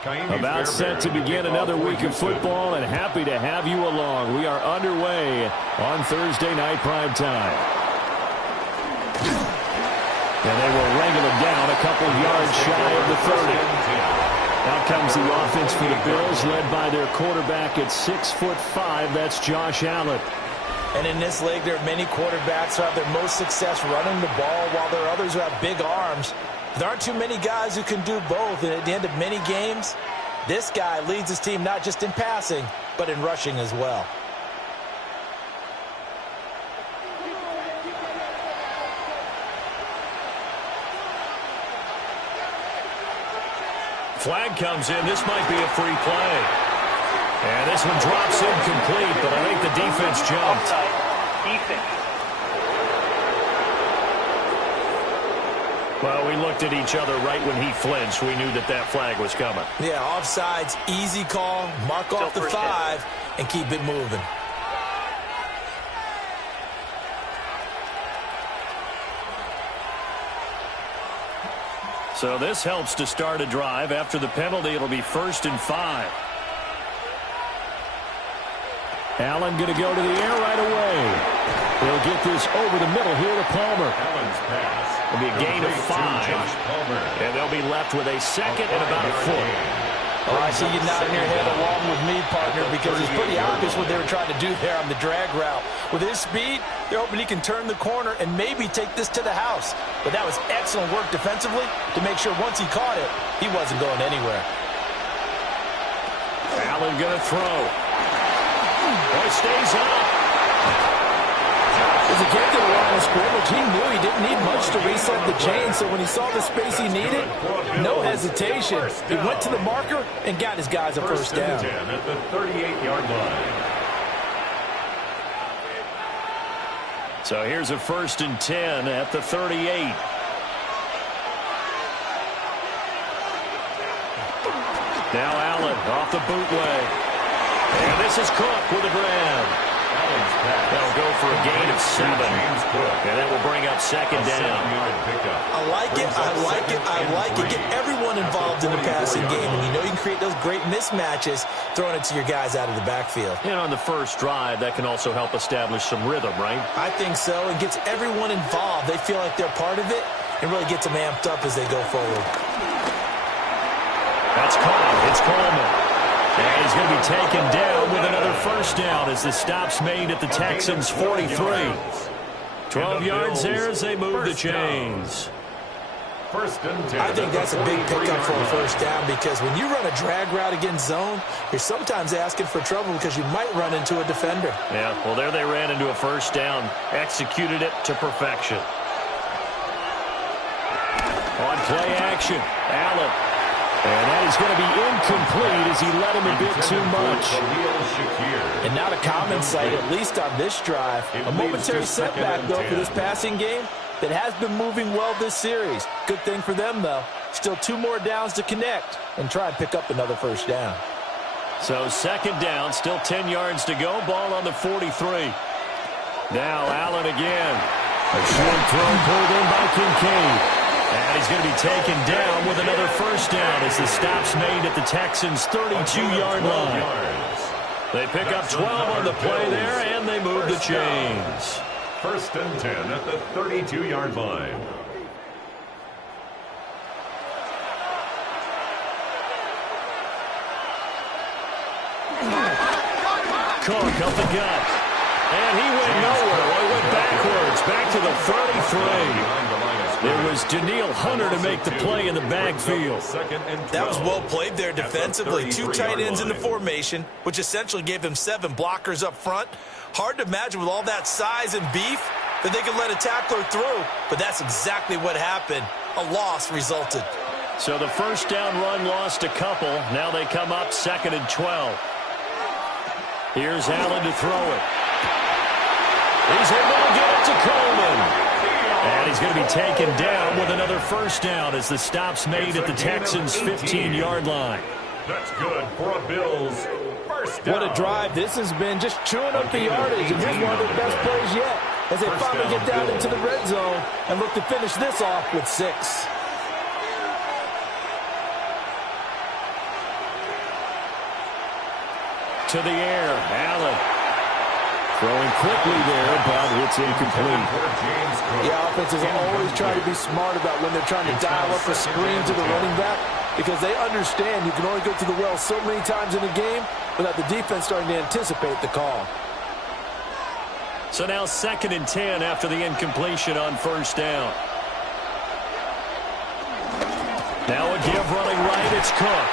About set to begin another week of football, and happy to have you along. We are underway on Thursday night prime time. And they will wrangle him down a couple of yards shy of the 30. Out comes the offense for the Bills, led by their quarterback at 6'5". That's Josh Allen. And in this league, there are many quarterbacks who have their most success running the ball, while there are others who have big arms. There aren't too many guys who can do both, and at the end of many games, this guy leads his team not just in passing, but in rushing as well. Flag comes in. This might be a free play. And this one drops incomplete, but I think the defense jumped. Defense. Well, we looked at each other right when he flinched. We knew that that flag was coming. Yeah, offsides, easy call, mark off the 5, and keep it moving. So this helps to start a drive. After the penalty, it'll be 1st and 5. Allen going to go to the air right away. He'll get this over the middle here to Palmer. Allen's pass. It'll be a gain of 5. And they'll be left with a second and about a foot. Oh, I see you nodding your head along with me, partner, because it's pretty obvious what they were trying to do there on the drag route. With his speed, they're hoping he can turn the corner and maybe take this to the house. But that was excellent work defensively to make sure once he caught it, he wasn't going anywhere. Allen going to throw. Oh, he stays up. As he came to the line of scrimmage, he knew he didn't need much to reset the chain, so when he saw the space he needed, no hesitation. He went to the marker and got his guys a first down. At the 38-yard line. So here's a 1st and 10 at the 38. Now Allen off the bootleg. And this is Cook with a grab. That'll go for a gain of 7. And that will bring up 2nd down. I like it, I like it, I like it. Get everyone involved in the passing game. And you know you can create those great mismatches throwing it to your guys out of the backfield. And on the first drive, that can also help establish some rhythm, right? I think so. It gets everyone involved. They feel like they're part of it and really gets them amped up as they go forward. That's caught. It's Coleman. And he's going to be taken down with another first down as the stop's made at the Texans' 43. 12 yards there as they move the chains. 1st and 10. I think that's a big pickup for a first down because when you run a drag route against zone, you're sometimes asking for trouble because you might run into a defender. Yeah, well, there they ran into a first down, executed it to perfection. On play action, Allen. And that is going to be incomplete as he let him a bit too much. And not a common sight, at least on this drive. A momentary setback, though, for this passing game that has been moving well this series. Good thing for them, though. Still 2 more downs to connect and try and pick up another first down. So 2nd down, still 10 yards to go. Ball on the 43. Now Allen again. A short throw pulled in by Kincaid. And he's going to be taken down with another first down as the stop's made at the Texans' 32-yard line. They pick up 12 on the play there, and they move the chains. 1st and 10 at the 32-yard line. Cook up the gut. And he went nowhere. Well, he went backwards, back to the 33. There was Daniil Hunter to make the play in the backfield. That was well played there defensively. 2 tight ends in the formation, which essentially gave him 7 blockers up front. Hard to imagine with all that size and beef that they could let a tackler through, but that's exactly what happened. A loss resulted. So the first down run lost a couple. Now they come up 2nd and 12. Here's Allen to throw it. He's able to get it to Coleman. And he's going to be taken down with another first down as the stop's made at the Texans' 15-yard line. That's good for a Bills first down. What a drive this has been, just chewing up the yardage. And here's one of their best plays yet as they finally get down into the red zone and look to finish this off with 6. to the air. Allen throwing quickly there, but it's incomplete. Yeah, offenses always try to be smart about when they're trying to dial up a screen to the running back, because they understand you can only go to the well so many times in a game without the defense starting to anticipate the call. So now 2nd and 10 after the incompletion on first down. Now a give running right, it's Cook.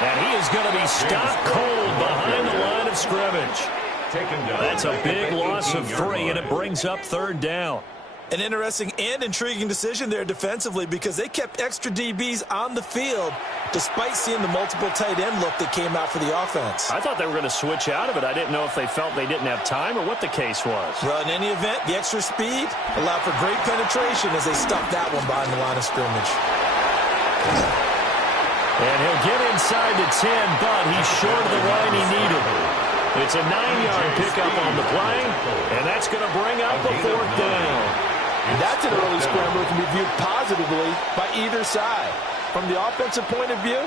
And he is going to be stopped cold behind the line of scrimmage. That's a big loss of 3, and it brings up 3rd down. An interesting and intriguing decision there defensively, because they kept extra DBs on the field despite seeing the multiple tight end look that came out for the offense. I thought they were going to switch out of it. I didn't know if they felt they didn't have time or what the case was. Well, in any event, the extra speed allowed for great penetration as they stuffed that one behind the line of scrimmage. And he'll get inside the 10, but he's short of the line he needed. It's a 9-yard pickup on the play, and that's going to bring up a 4th down. That's an early scramble that can be viewed positively by either side. From the offensive point of view,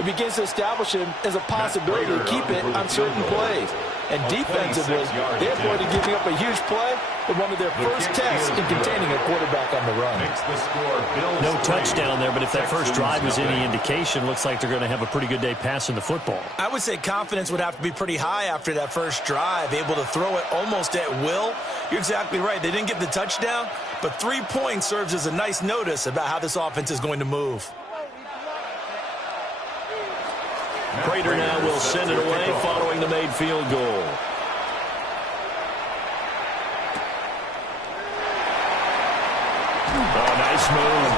it begins to establish him as a possibility to keep it on certain plays. And defensively, they avoided giving up a huge play in one of their first tests in containing a quarterback on the run. No touchdown there, but if that first drive was any indication, looks like they're going to have a pretty good day passing the football. I would say confidence would have to be pretty high after that first drive, able to throw it almost at will. You're exactly right. They didn't get the touchdown, but 3 points serves as a nice notice about how this offense is going to move. Prater now will send it away following the made field goal. Oh, nice move.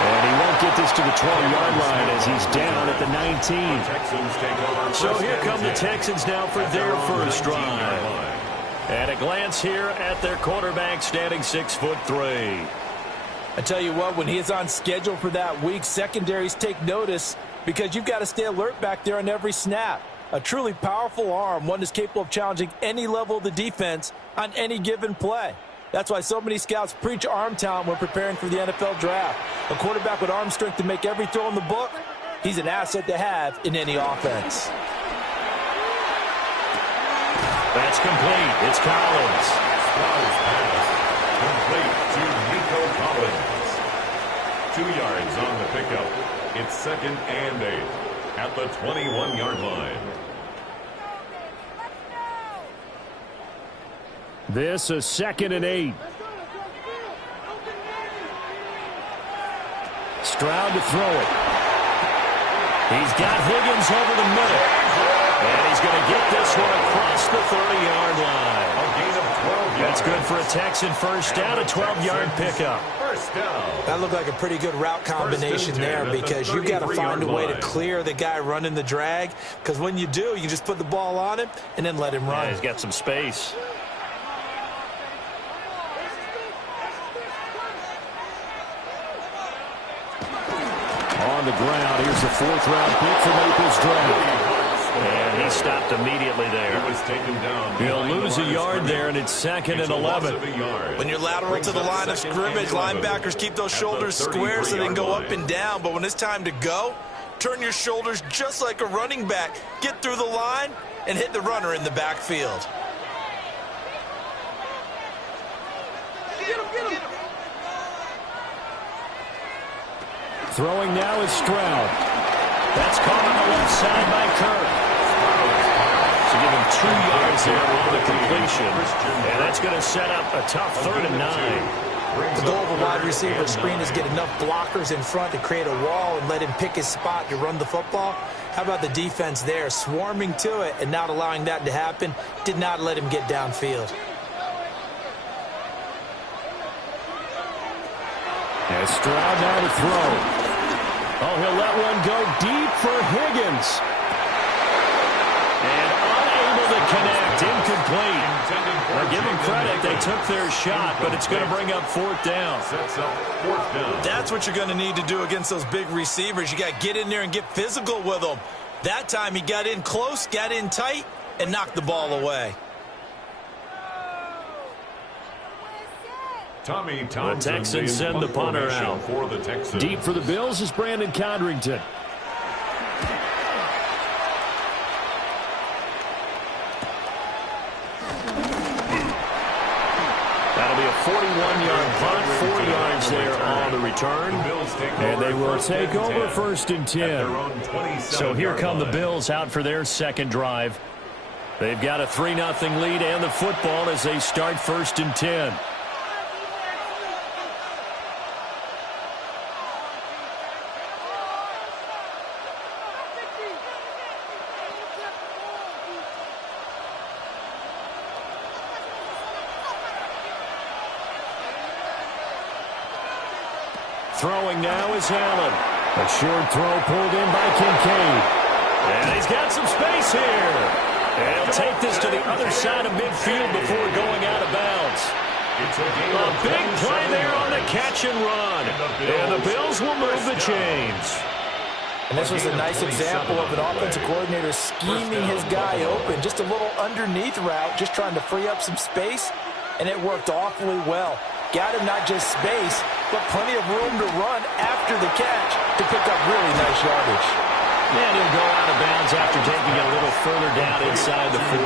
And he won't get this to the 12-yard line as he's down at the 19. So here come the Texans now for their first drive. And a glance here at their quarterback, standing 6'3". I tell you what, when he is on schedule for that week, secondaries take notice, because you've got to stay alert back there on every snap. A truly powerful arm, one that's capable of challenging any level of the defense on any given play. That's why so many scouts preach arm talent when preparing for the NFL draft. A quarterback with arm strength to make every throw in the book, he's an asset to have in any offense. That's complete. It's Collins. Complete to Nico Collins. 2 yards on the pickup. It's 2nd and 8 at the 21-yard line. This is 2nd and 8. Stroud to throw it. He's got Higgins over the middle. And he's going to get this one across the 30-yard line. A gain of 12 yards. That's good for a Texan first down, a 12-yard pickup. First down. That looked like a pretty good route combination there, because you've got to find a way to clear the guy running the drag, because when you do, you just put the ball on him and then let him run. Yeah, he's got some space. On the ground, here's the 4th-round pick for Maple's draft. And he stopped immediately there. He'll lose a yard there, and it's 2nd and 11. When you're lateral to the line of scrimmage, linebackers keep those shoulders square so they can go up and down. But when it's time to go, turn your shoulders just like a running back. Get through the line and hit the runner in the backfield. Throwing now is Stroud. That's caught on the left side by Kirk. So give him 2 yards there on the completion. And that's going to set up a tough 3rd and 9. The goal of a wide receiver screen is get enough blockers in front to create a wall and let him pick his spot to run the football. How about the defense there, swarming to it and not allowing that to happen? Did not let him get downfield. As Stroud now to throw. Oh, he'll let one go deep for Higgins. And unable to connect, incomplete. Now give them credit, they took their shot, but it's going to bring up 4th down. That's what you're going to need to do against those big receivers. You got to get in there and get physical with them. That time he got in close, got in tight, and knocked the ball away. The Texans send the punter out. Deep for the Bills is Brandon Codrington. That'll be a 41-yard punt, 4 yards there on the return. And they will take over 1st and 10. So here come the Bills out for their second drive. They've got a 3-0 lead and the football as they start 1st and 10. Throwing now is Allen. A short throw pulled in by Kincaid. And he's got some space here. And he'll take this to the other side of midfield before going out of bounds. A big play there on the catch and run. And the Bills will move the chains. And this was a nice example of an offensive coordinator scheming his guy open. Just a little underneath route, just trying to free up some space. And it worked awfully well. Got him not just space, but plenty of room to run after the catch to pick up really nice yardage. And he'll go out of bounds after taking it a little further down inside the 40.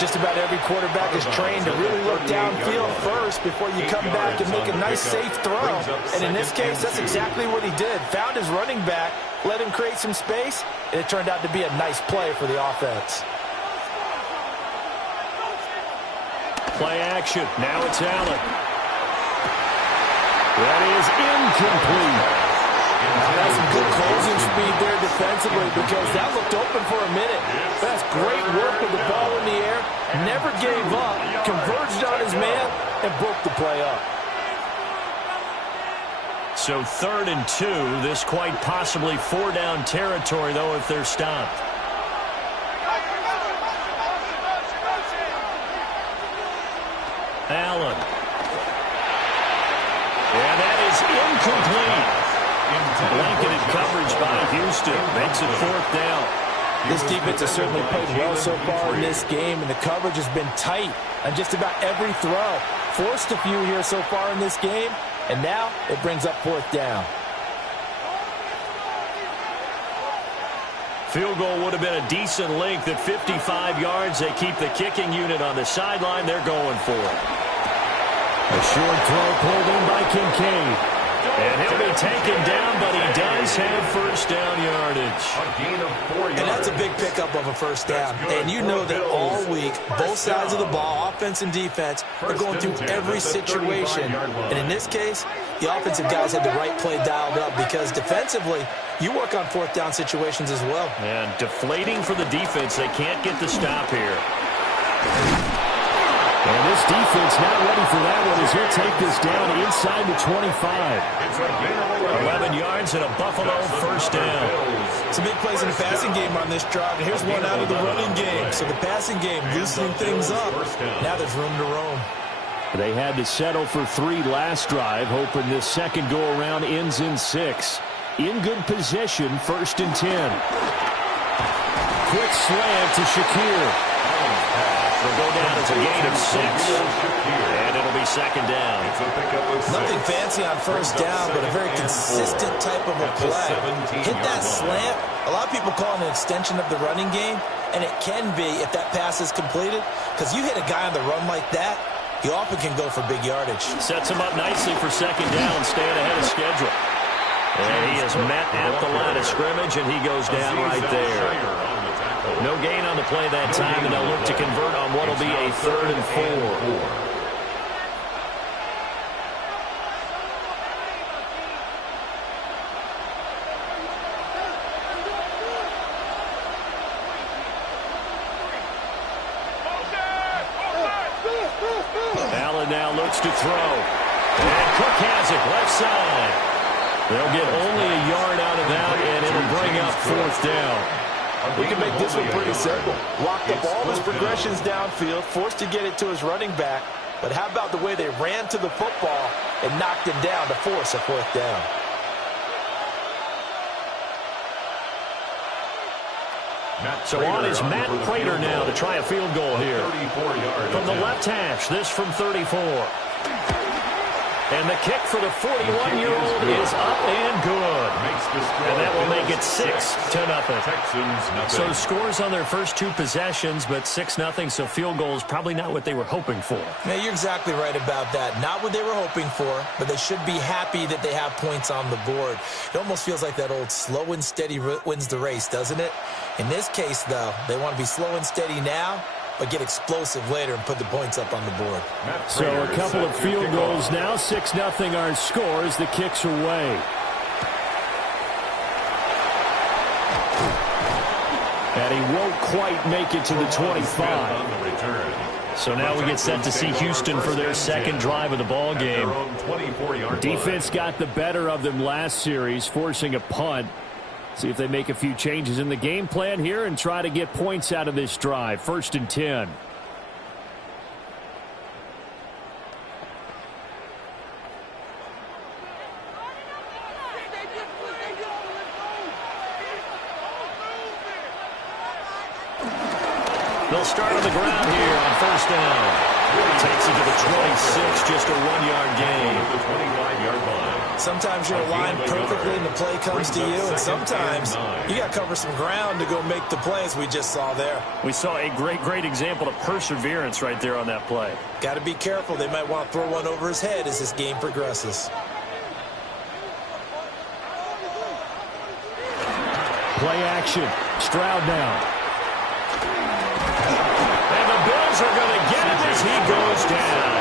Just about every quarterback is trained to really look downfield first before you come back and make a nice, safe throw. And in this case, that's exactly what he did. Found his running back, let him create some space, and it turned out to be a nice play for the offense. Play action. Now it's Allen. That is incomplete. That's some good closing speed there defensively because that looked open for a minute. That's great work with the ball in the air. Never gave up. Converged on his man and broke the play up. So 3rd and 2. This quite possibly 4-down territory, though, if they're stopped. Allen. And that is incomplete. Blanketed coverage by Houston. Makes it 4th down. This defense has certainly played well so far in this game, and the coverage has been tight on just about every throw. Forced a few here so far in this game, and now it brings up 4th down. Field goal would have been a decent length at 55 yards. They keep the kicking unit on the sideline. They're going for it. A short throw pulled in by Kincaid. And he'll be taken down, but he does have 1st down yardage. And that's a big pickup of a 1st down. And you know that all week, both sides of the ball, offense and defense, are going through every situation. And in this case, the offensive guys had the right play dialed up because defensively, you work on 4th down situations as well. And deflating for the defense. They can't get the stop here. And this defense not ready for that one as he'll take this down inside the 25. 11 yards and a Buffalo 1st down. Some big plays in the passing game on this drive. And here's one out of the running game. So the passing game loosening things up. Now there's room to roam. They had to settle for 3 last drive, hoping this second go-around ends in 6. In good position, 1st and 10. Quick slant to Shakir. Will go down as a gain of 6. And it'll be 2nd down. Nothing fancy on 1st down, but a very consistent type of a play. Hit that slant. A lot of people call it an extension of the running game, and it can be if that pass is completed, because you hit a guy on the run like that, he often can go for big yardage. Sets him up nicely for 2nd down, staying ahead of schedule. And he is met at the line of scrimmage, and he goes down right there. No gain on the play that time, and they'll look to convert on what will be a 3rd and 4. Allen now looks to throw. And Cook has it, left side. They'll get only a yard out of that, and it'll bring up 4th down. We can make this one pretty simple. Locked up all his progressions downfield, forced to get it to his running back. But how about the way they ran to the football and knocked him down to force a 4th down? So on is Matt Prater now to try a field goal here. From the left hash, this from 34. And the kick for the 41-year-old is up and good. And that will make it 6-0. Texans, So scores on their first two possessions, but 6-0, so field goals probably not what they were hoping for. Now, you're exactly right about that. Not what they were hoping for, but they should be happy that they have points on the board. It almost feels like that old slow and steady wins the race, doesn't it? In this case, though, they want to be slow and steady now, but get explosive later and put the points up on the board. So a couple of field goals now. 6-0 our score as the kicks are away. And he won't quite make it to the 25. So now we get set to see Houston for their second drive of the ball game. Defense got the better of them last series, forcing a punt. See if they make a few changes in the game plan here and try to get points out of this drive. 1st and 10. They'll start on the ground here on 1st down. Takes it to the 26, just a 1-yard gain. The 25-yard line. Sometimes you're aligned perfectly and the play comes to you, and sometimes you got to cover some ground to go make the plays we just saw there. We saw a great example of perseverance right there on that play. Got to be careful. They might want to throw one over his head as this game progresses. Play action. Stroud now. And the Bills are going to get him as he goes down.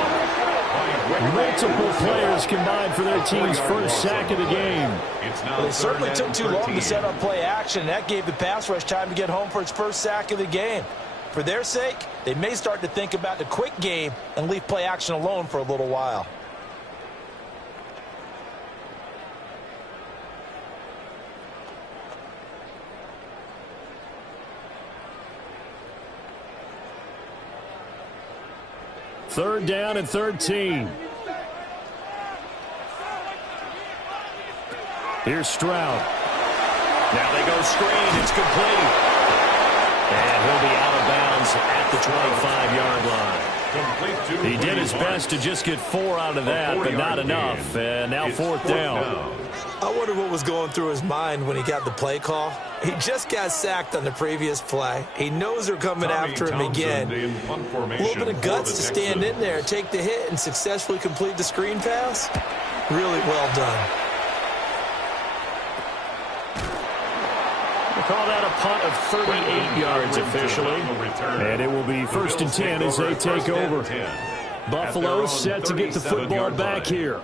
Multiple players combined for their team's first sack of the game. Well, they certainly took too long to set up play action. That gave the pass rush time to get home for its first sack of the game. For their sake, they may start to think about the quick game and leave play action alone for a little while. Third down and 13. Here's Stroud. Now they go screen. It's complete. And he'll be out of bounds at the 25-yard line. He did his best to just get 4 out of that, but not enough. And now 4th down. I wonder what was going through his mind when he got the play call. He just got sacked on the previous play. He knows they're coming after him again. A little bit of guts to stand in there, take the hit, and successfully complete the screen pass. Really well done. We'll call that a punt of 38 yards officially. And it will be 1st and 10 as they take over. Buffalo set to get the football back here.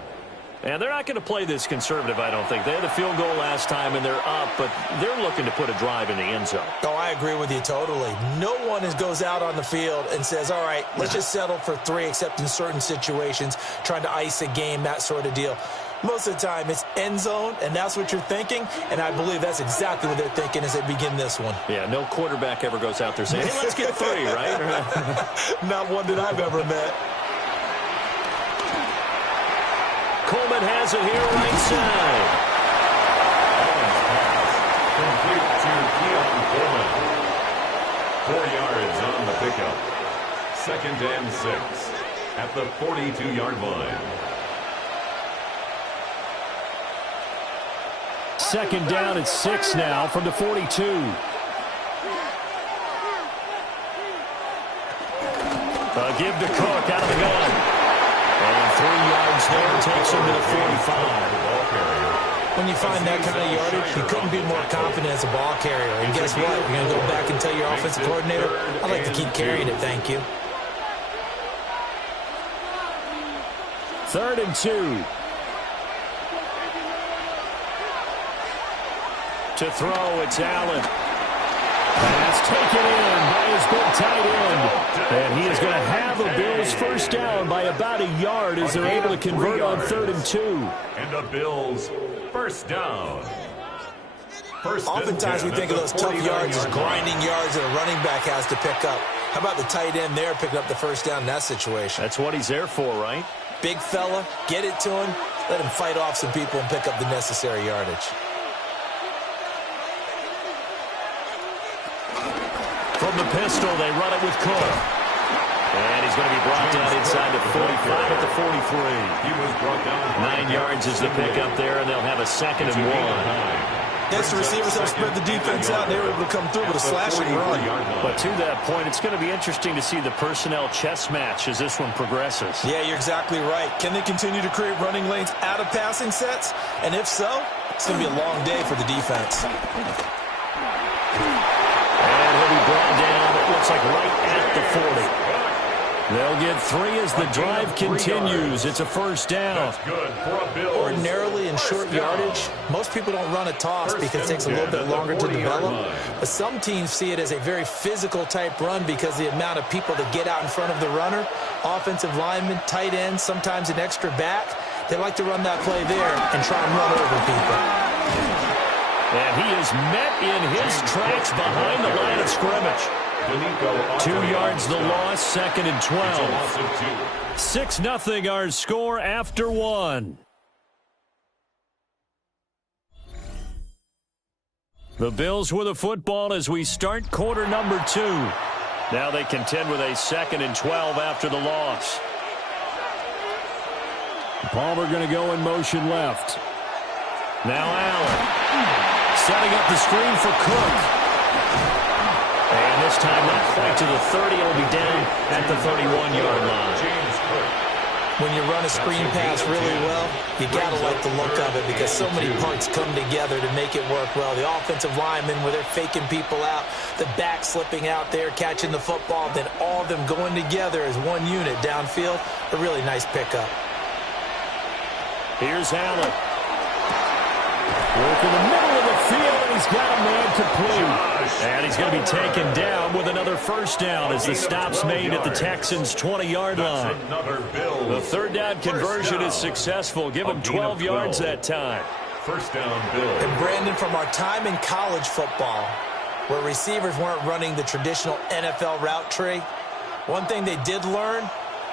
And they're not going to play this conservative, I don't think. They had a field goal last time, and they're up, but they're looking to put a drive in the end zone. Oh, I agree with you totally. No one goes out on the field and says, all right, let's just settle for 3, except in certain situations, trying to ice a game, that sort of deal. Most of the time, it's end zone, and that's what you're thinking, and I believe that's exactly what they're thinking as they begin this one. Yeah, no quarterback ever goes out there saying, hey, let's get 3, right? Not one that I've ever met. Coleman has it here right side. Complete to Keon Coleman. 4 yards on the pickup. 2nd and 6 at the 42-yard line. 2nd down at 6 now from the 42. Give to Cook out of the gun. And 3 yards there takes him to the 45. When you find that kind of yardage, you couldn't be more confident as a ball carrier. And guess what? You're going to go back and tell your offensive coordinator, I'd like to keep carrying it, thank you. 3rd and 2. To throw, it's Allen. Pass taken in by his big tight end. And he is going to have a Bills first down by about a yard as they're able to convert on 3rd and 2. And the Bills first down. Oftentimes we think of those tough yards as grinding yards that a running back has to pick up. How about the tight end there picking up the first down in that situation? That's what he's there for, right? Big fella, get it to him, let him fight off some people and pick up the necessary yardage. From the pistol, they run it with Cook. And he's going to be brought down inside the 45 at the 43. He was brought down 9 yards is the pickup there, and they'll have a 2nd and 1. Yes, the receivers have spread the defense out, and they were able to come through with a slashing run. But to that point, it's going to be interesting to see the personnel chess match as this one progresses. Yeah, you're exactly right. Can they continue to create running lanes out of passing sets? And if so, it's going to be a long day for the defense. And he'll be brought down, it looks like right at the 40. They'll get 3 as the drive continues. It's a 1st down. That's good for a Bills. Ordinarily in short yardage, most people don't run a toss because it takes a little bit longer to develop. But some teams see it as a very physical type run because the amount of people that get out in front of the runner, offensive linemen, tight ends, sometimes an extra back, they like to run that play there and try and run over people. And he is met in his tracks behind the line of scrimmage. 2 yards the loss, 2nd and 12. 6-0 our score after 1. The Bills with the football as we start quarter number 2. Now they contend with a 2nd and 12 after the loss. Palmer going to go in motion left. Now Allen setting up the screen for Cook. And this time not quite to the 30. It'll be down at the 31-yard line. When you run a screen pass really well, you got to like the look of it because so many parts come together to make it work well. The offensive linemen, where they're faking people out, the back slipping out there, catching the football, then all of them going together as one unit downfield. A really nice pickup. Here's Allen. Work in the middle of the field, and he's got a man complete. And he's going to be taken down with another 1st down as the stop's made at the Texans' 20-yard line. The 3rd down conversion is successful. Give him 12 yards that time. 1st down, Bills. And Brandon, from our time in college football, where receivers weren't running the traditional NFL route tree, one thing they did learn,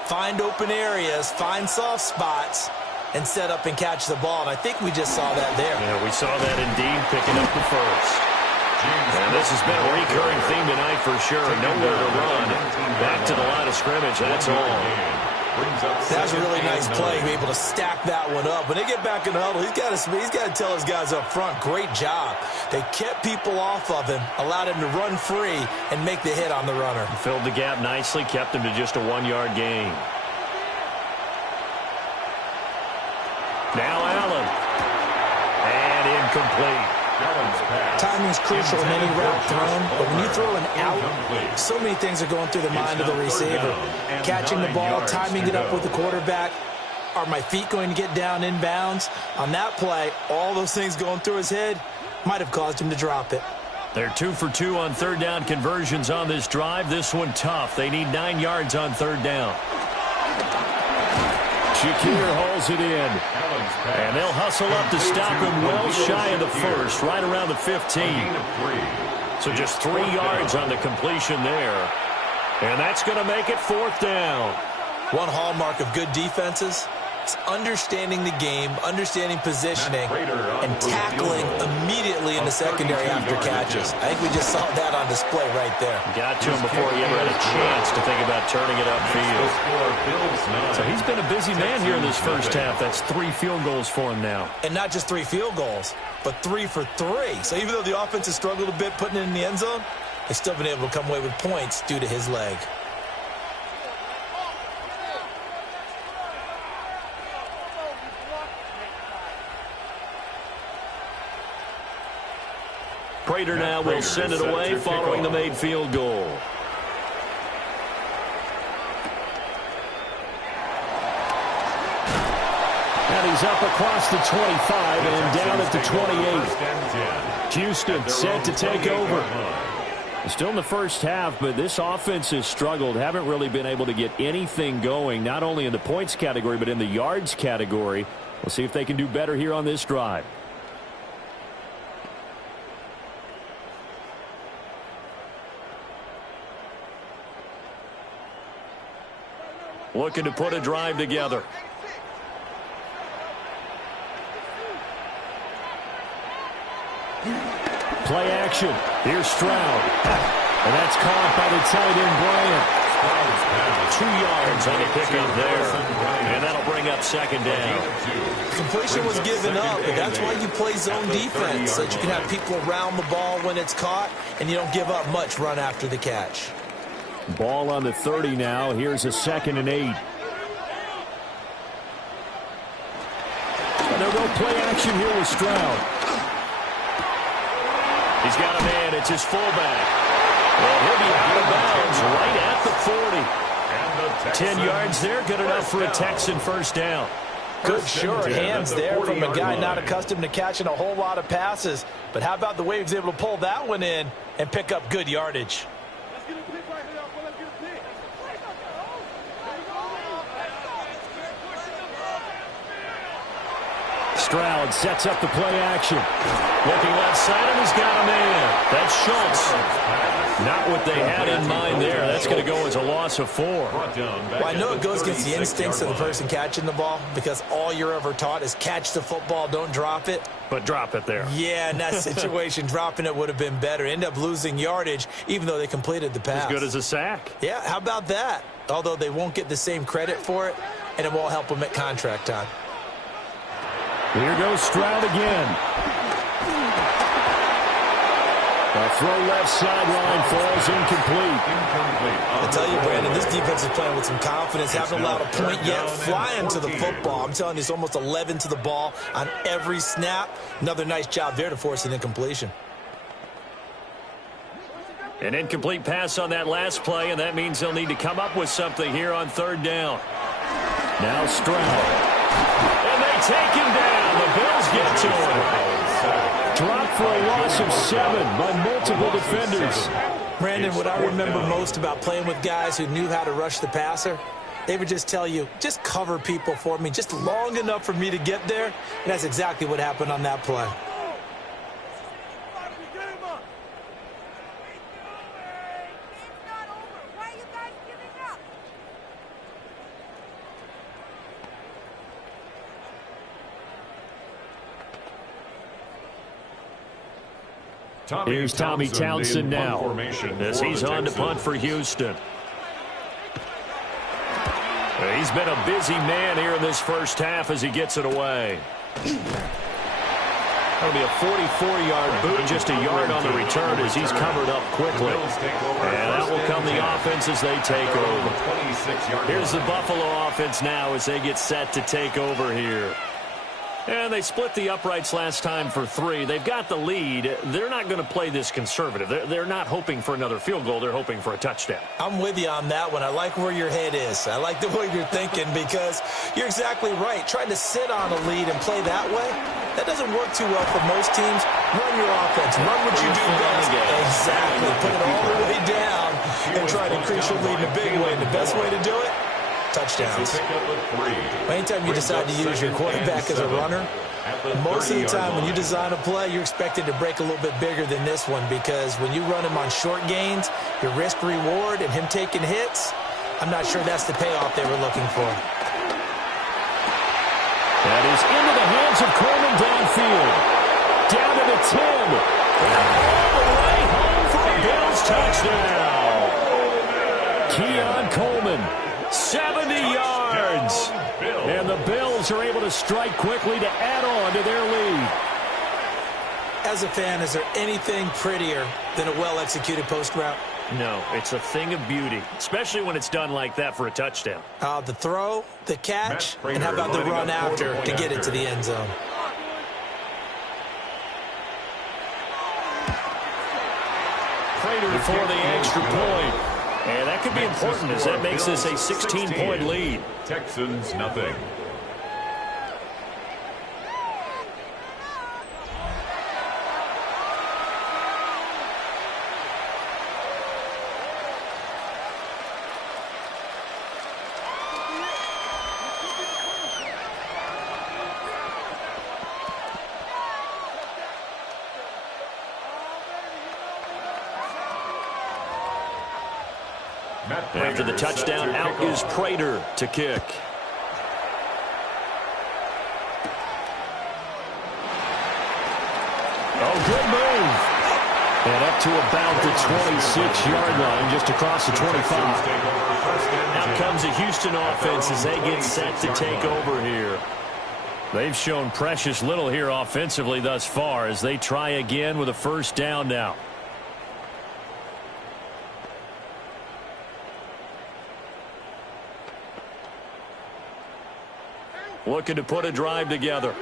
find open areas, find soft spots, and set up and catch the ball. And I think we just saw that there. Yeah, we saw that indeed, picking up the 1st. And this has been a recurring theme tonight for sure. Nowhere to run. Back to the line of scrimmage, that's all. That's a really nice play, be able to stack that one up. When they get back in the huddle, he's got to tell his guys up front, great job. They kept people off of him, allowed him to run free, and make the hit on the runner. Filled the gap nicely, kept him to just a 1-yard gain. Now Allen. And incomplete. Timing is crucial in any route thrown, but when you throw an out, so many things are going through the mind of the receiver. Catching the ball, timing it up with the quarterback. Are my feet going to get down in bounds? On that play, all those things going through his head might have caused him to drop it. They're 2 for 2 on 3rd down conversions on this drive. This one tough. They need 9 yards on 3rd down. Shakir hauls it in. And they'll hustle up to stop him well shy of the 1st, right around the 15. So just 3 yards on the completion there. And that's going to make it 4th down. One hallmark of good defenses is understanding the game, understanding positioning, and tackling immediately in the secondary after catches. I think we just saw that on display right there. Got to him before he ever had a chance to think about turning it upfield. So he's been a busy man here in this 1st half. That's 3 field goals for him now. And not just 3 field goals, but 3 for 3. So even though the offense has struggled a bit putting it in the end zone, they've still been able to come away with points due to his leg. Prater now will send it away following the made field goal. And he's up across the 25 and down at the 28. Houston set to take over. Still in the 1st half, but this offense has struggled. Haven't really been able to get anything going, not only in the points category, but in the yards category. We'll see if they can do better here on this drive. Looking to put a drive together. Play action. Here's Stroud. And that's caught by the tight end, Bryant. 2 yards on the pickup there. And that'll bring up second down. Completion was given up, but that's why you play zone defense, so that you can have people around the ball when it's caught, and you don't give up much run after the catch. Ball on the 30 now. Here's a 2nd and 8. And they'll go play action here with Stroud. He's got a man. It's his fullback. Well, he'll be out of bounds right at the 40. 10 yards there. Good enough for a Texan first down. Good sure hands there from a guy not accustomed to catching a whole lot of passes. But how about the way he was able to pull that one in and pick up good yardage? Stroud sets up the play action. Looking left side, and he's got a man. That's Schultz. Not what they had in mind there. That's going to go as a loss of 4. Well, I know it goes against the instincts of the person catching the ball, because all you're ever taught is catch the football, don't drop it. But drop it there. Yeah, in that situation, dropping it would have been better. End up losing yardage, even though they completed the pass. As good as a sack. Yeah, how about that? Although they won't get the same credit for it, and it won't help them at contract time. Here goes Stroud again. The throw left sideline falls incomplete. I tell you, Brandon, this defense is playing with some confidence. Haven't allowed a point yet. Flying to the football. I'm telling you, it's almost 11 to the ball on every snap. Another nice job there to force an incompletion. An incomplete pass on that last play, and that means they'll need to come up with something here on 3rd down. Now Stroud. And they take him down. The Bills get to him. Dropped for a loss of 7 by multiple defenders. Brandon, what I remember most about playing with guys who knew how to rush the passer, they would just tell you, just cover people for me, just long enough for me to get there. And that's exactly what happened on that play. Here's Tommy Townsend now, as he's on to punt for Houston. He's been a busy man here in this first half as he gets it away. That'll be a 44-yard boot, just a yard on the return as he's covered up quickly. And that will come the offense as they take over. Here's the Buffalo offense now as they get set to take over here. And they split the uprights last time for 3. They've got the lead. They're not going to play this conservative. They're not hoping for another field goal. They're hoping for a touchdown. I'm with you on that one. I like where your head is. I like the way you're thinking, because you're exactly right. Trying to sit on a lead and play that way, that doesn't work too well for most teams. Run your offense. Run what you do best. Exactly. Put it all the way down and try to increase your lead in a big way. And the best way to do it, touchdowns. Anytime you decide to use your quarterback as a runner, most of the time when you design a play, you're expected to break a little bit bigger than this one, because when you run him on short gains, your risk reward and him taking hits, I'm not sure that's the payoff they were looking for. That is into the hands of Coleman downfield. Down to the 10. And all the way home for a Bills touchdown. Keon Coleman. 70 yards. And the Bills are able to strike quickly to add on to their lead. As a fan, is there anything prettier than a well-executed post route? No, it's a thing of beauty, especially when it's done like that for a touchdown. The throw, the catch, and how about the run after to get it to the end zone? Prater for the extra point. And that could be important, as that makes this a 16-point lead. Texans, nothing. After the touchdown, out is Prater to kick. Oh, good move. And up to about the 26-yard line, just across the 25. Out comes the Houston offense as they get set to take over here. They've shown precious little here offensively thus far as they try again with a first down now. Looking to put a drive together.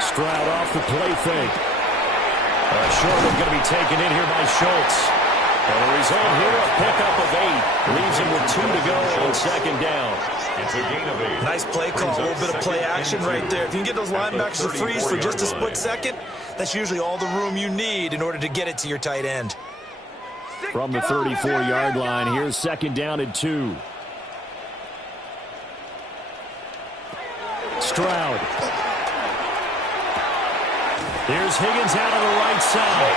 Stroud off the play fake. Short one going to be taken in here by Schultz. And the result here, a pickup of 8. Leaves him with 2 to go on second down. It's a gain of 8. Nice play call, a little bit of play action right there. If you can get those linebackers to freeze for just a split second, that's usually all the room you need in order to get it to your tight end. From the 34-yard line, here's second down and 2. Stroud. Here's Higgins out on the right side.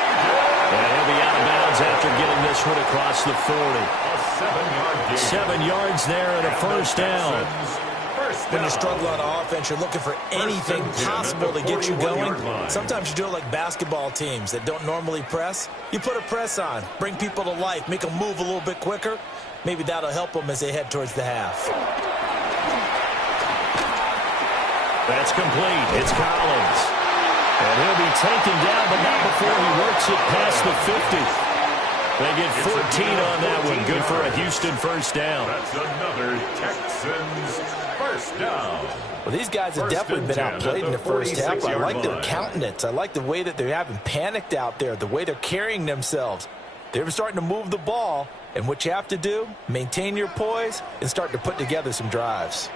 And he'll be out of bounds after getting this one across the 40. A 7-yard gain. 7 yards there and a first down. When you struggle on offense, you're looking for anything possible to get you going. Sometimes you do it like basketball teams that don't normally press. You put a press on, bring people to life, make them move a little bit quicker. Maybe that'll help them as they head towards the half. That's complete. It's Collins. And he'll be taken down, but not before he works it past the 50. They get 14 on that one. Good for a Houston first down. That's another Texans first down. Well, these guys have definitely been outplayed in the first half. I like their countenance. I like the way that they haven't panicked out there, the way they're carrying themselves. They're starting to move the ball, and what you have to do, maintain your poise and start to put together some drives.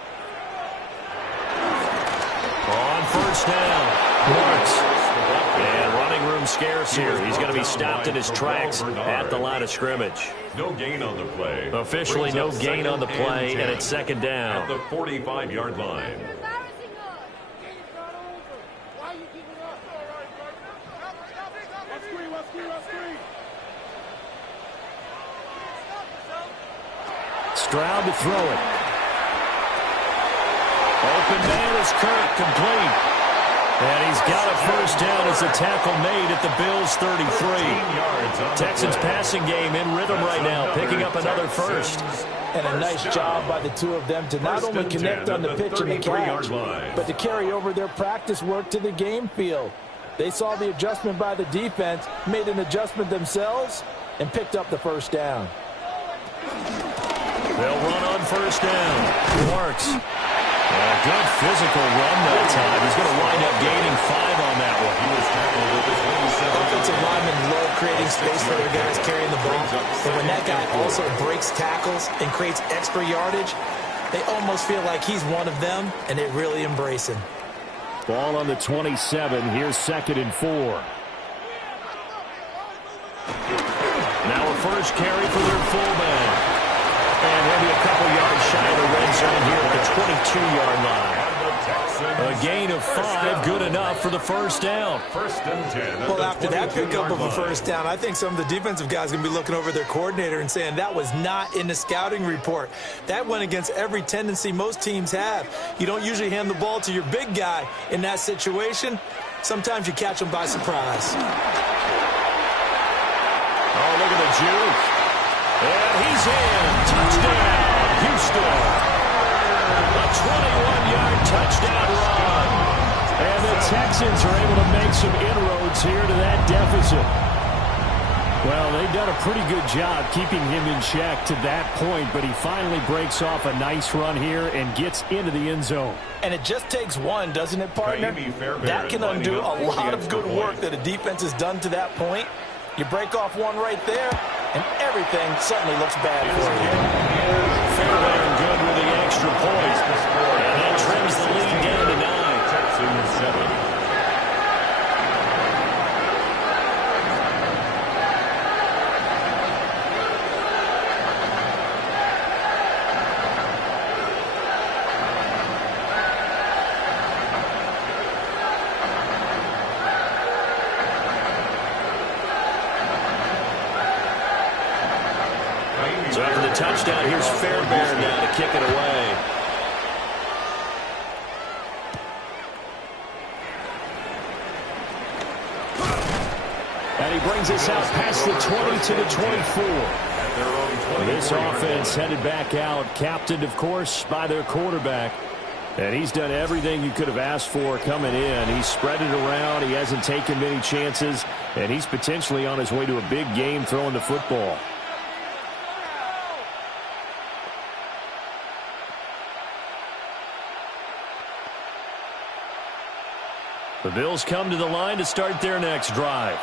On first down. Marks. And running room scarce here. He's going to be stopped in his tracks at the line of scrimmage. No gain on the play. Officially no gain on the play, and it's second down. At the 45-yard line. Stroud to throw it. Open man is Kirk, complete. And he's got a first down as a tackle made at the Bills' 33. Texans passing game in rhythm right now, picking up another first. And a nice job by the two of them to not only connect on the pitch and the catch, but to carry over their practice work to the game field. They saw the adjustment by the defense, made an adjustment themselves, and picked up the first down. They'll run on first down. Marks. A good physical run that time. He's going to wind up gaining 5 on that one. He was tackled with his 27. Offensive linemen love creating space for their guys carrying the ball. But when that guy also breaks tackles and creates extra yardage, they almost feel like he's one of them, and they really embrace him. Ball on the 27. Here's second and 4. Now a first carry for their fullback. And he'll be a couple yards shy of the red zone here at the 22-yard line. A gain of 5, good enough for the first down. First and 10. Well, after that pickup of a first down, I think some of the defensive guys are going to be looking over their coordinator and saying that was not in the scouting report. That went against every tendency most teams have. You don't usually hand the ball to your big guy in that situation. Sometimes you catch them by surprise. Oh, look at the juke. And he's in. Touchdown, Houston. A 21-yard touchdown run. And the Texans are able to make some inroads here to that deficit. Well, they've done a pretty good job keeping him in check to that point, but he finally breaks off a nice run here and gets into the end zone. And it just takes one, doesn't it, partner? That can undo a lot of good work that a defense has done to that point. You break off one right there, and everything suddenly looks bad for you. Fairbairn good with the extra point. And that trims the lead down to 9. Texans 7. So after the touchdown, here's Fairbairn now to kick it away. And he brings us out past the 20 to the 24. This offense headed back out, captained, of course, by their quarterback. And he's done everything you could have asked for coming in. He's spread it around. He hasn't taken many chances. And he's potentially on his way to a big game throwing the football. The Bills come to the line to start their next drive.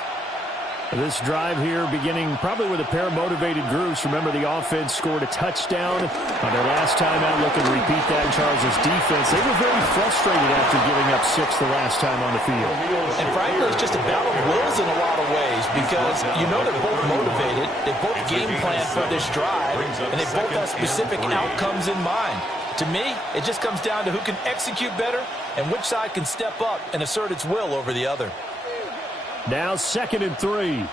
This drive here beginning probably with a pair of motivated groups. Remember, the offense scored a touchdown on their last time out. Looking to repeat that in Charles' defense. They were very frustrated after giving up 6 the last time on the field. And frankly, it's just a battle of wills in a lot of ways because you know they're both motivated. They both game plan for this drive, and they both have specific outcomes in mind. To me, it just comes down to who can execute better and which side can step up and assert its will over the other. Now 2nd and 3.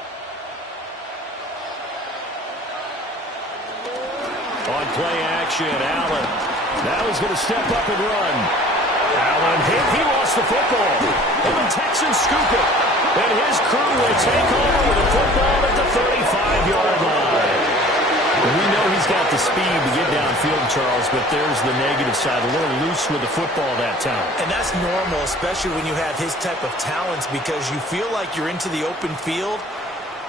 On play action, Allen. Now he's going to step up and run. Allen hit. He lost the football. And the Texans scoop it. And his crew will take over with the football at the 35-yard line. We know he's got the speed to get downfield, Charles, but there's the negative side. A little loose with the football that time. And that's normal, especially when you have his type of talents, because you feel like you're into the open field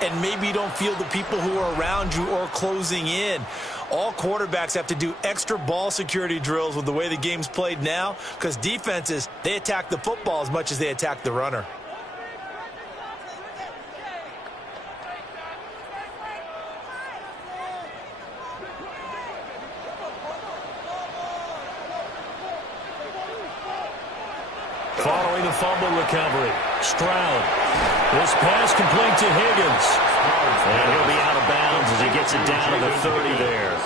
and maybe you don't feel the people who are around you or closing in. All quarterbacks have to do extra ball security drills with the way the game's played now because defenses, they attack the football as much as they attack the runner. Following the fumble recovery, Stroud. This pass complete to Higgins. And he'll be out of bounds as he gets it down to the 30 there.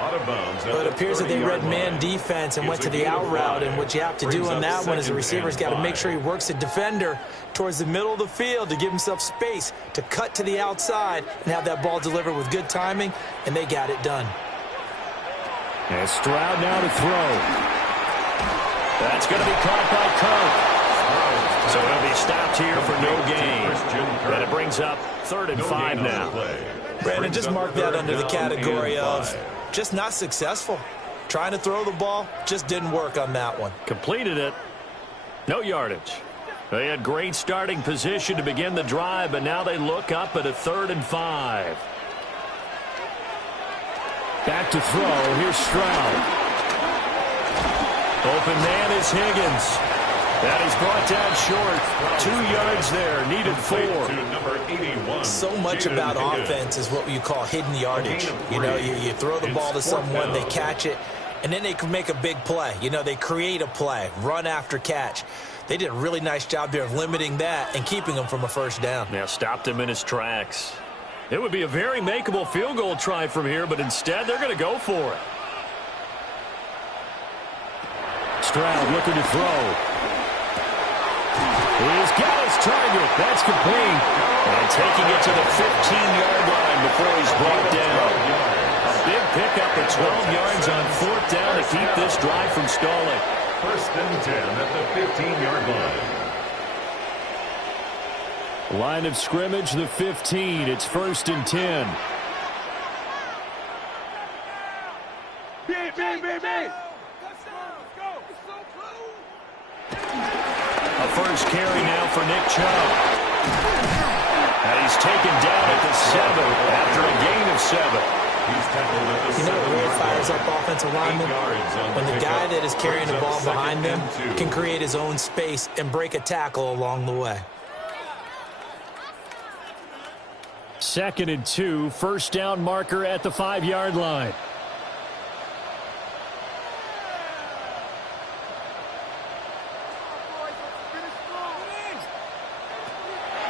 But it appears that they read man defense and went to the out route, and what you have to do on that one is the receiver's got to make sure he works the defender towards the middle of the field to give himself space to cut to the outside and have that ball delivered with good timing, and they got it done. And Stroud now to throw. That's going to be caught by Kirk. So he'll be stopped here for no gain. And it brings up 3rd and 5 now. Brandon, just mark that under the category of just not successful. Trying to throw the ball, just didn't work on that one. Completed it. No yardage. They had great starting position to begin the drive, but now they look up at a 3rd and 5. Back to throw. Here's Stroud. Open man is Higgins. That is brought down short. 2 yards there. Needed 4. So much about offense is what you call hidden yardage. You know, you throw the ball to someone, they catch it, and then they can make a big play. You know, they create a play, run after catch. They did a really nice job there of limiting that and keeping him from a first down. Yeah, stopped him in his tracks. It would be a very makeable field goal try from here, but instead they're going to go for it. Stroud looking to throw. He's got his target. That's complete. And taking it to the 15-yard line before he's brought down. A big pickup at 12 yards on 4th down to keep this drive from stalling. 1st and 10 at the 15-yard line. Line of scrimmage, the 15. It's 1st and 10. A first carry now for Nick Chubb. And he's taken down at the 7 after a gain of 7. You know what really fires up offensive linemen? When the guy that is carrying the ball behind them can create his own space and break a tackle along the way. 2nd and 2, 1st down marker at the 5-yard line.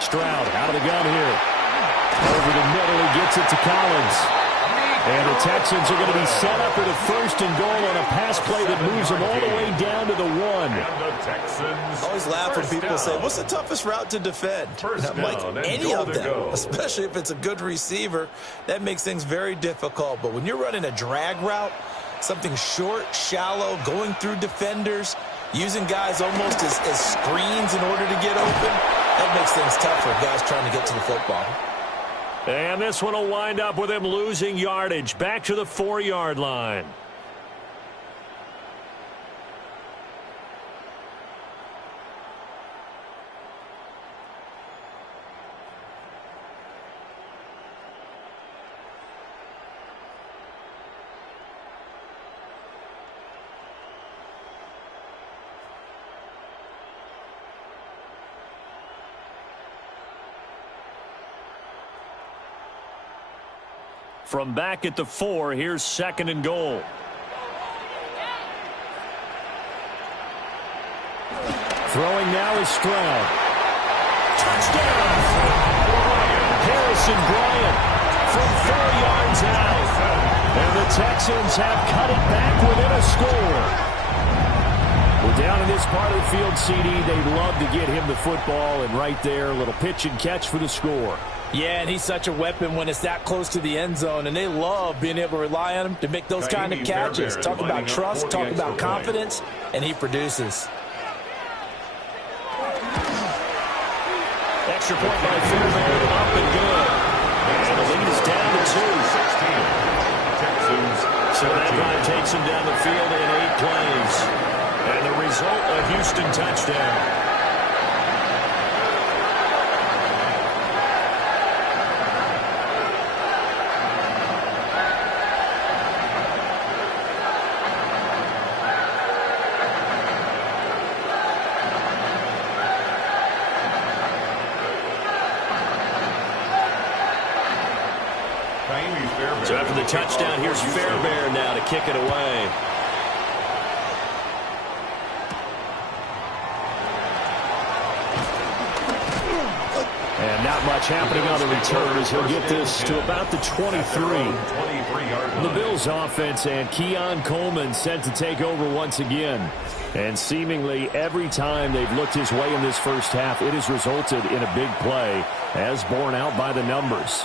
Stroud out of the gun here. Over the middle, he gets it to Collins. And the Texans are going to be set up with a 1st and goal on a pass play that moves them all the way down to the 1. I always laugh when people say, what's the toughest route to defend? And I'm like, any of them, especially if it's a good receiver, that makes things very difficult. But when you're running a drag route, something short, shallow, going through defenders, using guys almost as screens in order to get open, That makes things tough for guys trying to get to the football. And this one will wind up with him losing yardage back to the 4-yard line. From back at the 4, here's 2nd and goal. Throwing now is Stroud. Touchdown! Harrison Bryant from 4 yards out. And the Texans have cut it back within a score. Well, down in this part of the field, CD, they'd love to get him the football, and right there, a little pitch and catch for the score. Yeah, and he's such a weapon when it's that close to the end zone, and they love being able to rely on him to make those kind of catches. Talk about trust, talk about confidence, and he produces. Extra point by Fairbairn, up and good. And the lead is down to 2. So that drive takes him down the field in 8 plays. And the result, a Houston touchdown. So after the touchdown, here's Fairbairn now to kick it away. And not much happening on the return as he'll get this to about the 23. The Bills offense and Keon Coleman set to take over once again. And seemingly every time they've looked his way in this first half, it has resulted in a big play, as borne out by the numbers.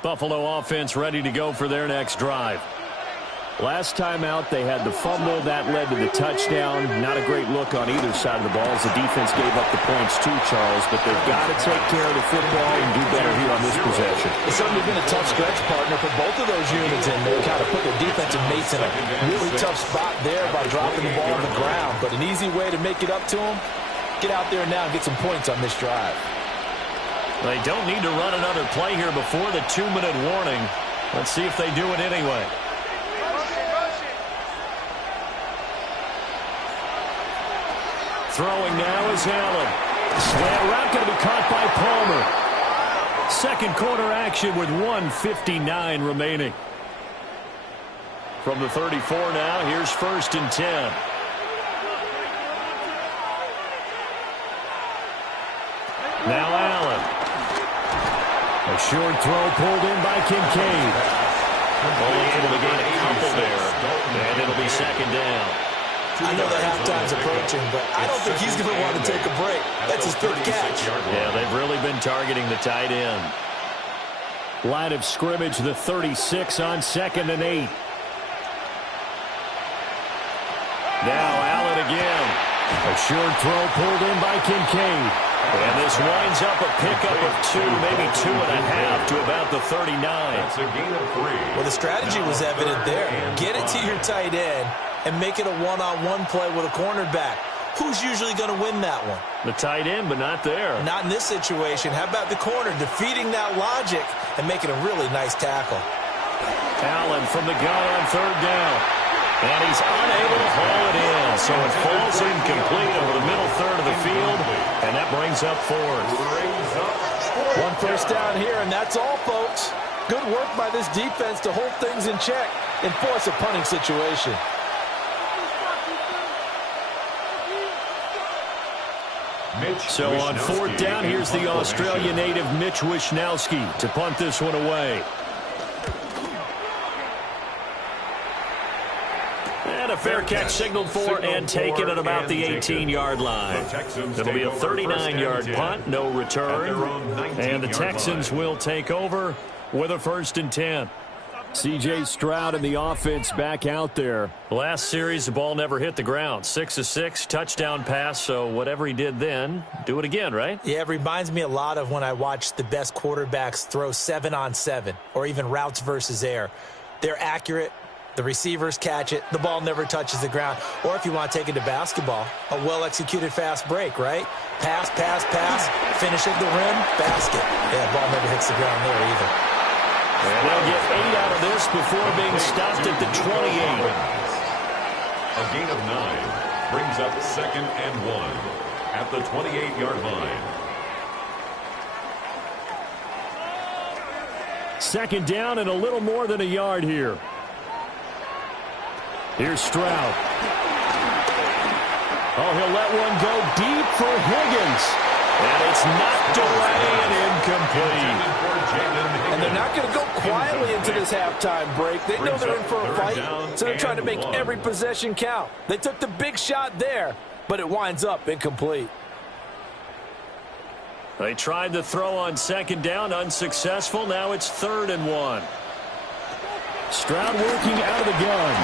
Buffalo offense ready to go for their next drive. Last time out, they had the fumble. That led to the touchdown. Not a great look on either side of the ball as the defense gave up the points too, Charles, but they've got to take care of the football and do better here on this possession. It's certainly been a tough stretch, partner, for both of those units in there. Kind of put their defensive mates in a really tough spot there by dropping the ball on the ground. But an easy way to make it up to them, get out there now and get some points on this drive. They don't need to run another play here before the 2-minute warning. Let's see if they do it anyway. Throwing now is Allen. Slant route going to be caught by Palmer. Second quarter action with 1:59 remaining. From the 34 now, here's 1st and 10. Now Allen. A short throw pulled in by Kincaid. Only able to gain a couple there. And it'll be 2nd down. I know that halftime's approaching, but I don't think he's going to want to take a break. That's his 3rd catch. Yeah, they've really been targeting the tight end. Line of scrimmage, the 36 on 2nd and 8. Now Allen again. A short throw pulled in by Kincaid. And this winds up a pickup of 2, maybe 2.5 to about the 39. That's a gain of 3. Well, the strategy was evident there. Get it to your tight end and make it a one-on-one play with a cornerback. Who's usually going to win that one? The tight end, but not there. Not in this situation. How about the corner defeating that logic and making a really nice tackle? Allen from the gun on 3rd down. And he's unable to haul it in. So it falls incomplete over the middle third of the field. And that brings up 4th. 1 first down here, and that's all, folks. Good work by this defense to hold things in check and force a punting situation. So on 4th down, here's the Australia native Mitch Wishnowsky to punt this one away. And a fair catch signaled for and taken at about the 18-yard line. It'll be a 39-yard punt, no return. And the Texans will take over with a 1st and 10. C.J. Stroud and the offense back out there. Last series, the ball never hit the ground. 6 of 6, touchdown pass. So whatever he did then, do it again, right? Yeah, it reminds me a lot of when I watch the best quarterbacks throw 7-on-7 or even routes versus air. They're accurate. The receivers catch it. The ball never touches the ground. Or if you want to take it to basketball, a well-executed fast break, right? Pass, pass, pass, finish at the rim, basket. Yeah, ball never hits the ground there either. And they'll get 8 out of this before being stopped at the 28. A gain of 9 brings up 2nd and 1 at the 28-yard line. 2nd down and a little more than a yard here. Here's Stroud. Oh, he'll let one go deep for Higgins. And it's knocked away and incomplete. And they're not going to go quietly into this halftime break. They know they're in for a fight, so they're trying to make every possession count. They took the big shot there, but it winds up incomplete. They tried the throw on 2nd down, unsuccessful. Now it's 3rd and 1. Stroud working out of the gun.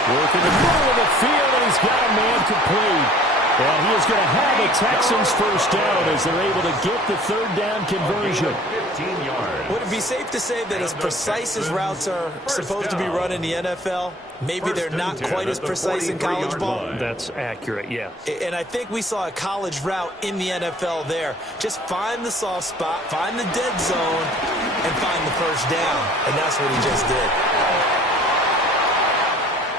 Working the middle of the field, and he's got a man complete. And he is going to have the Texans first down as they're able to get the 3rd down conversion. 15 yards. Would it be safe to say that as precise as routes are supposed to be run in the NFL, maybe they're not quite as precise in college ball? That's accurate, yeah. And I think we saw a college route in the NFL there. Just find the soft spot, find the dead zone, and find the first down. And that's what he just did.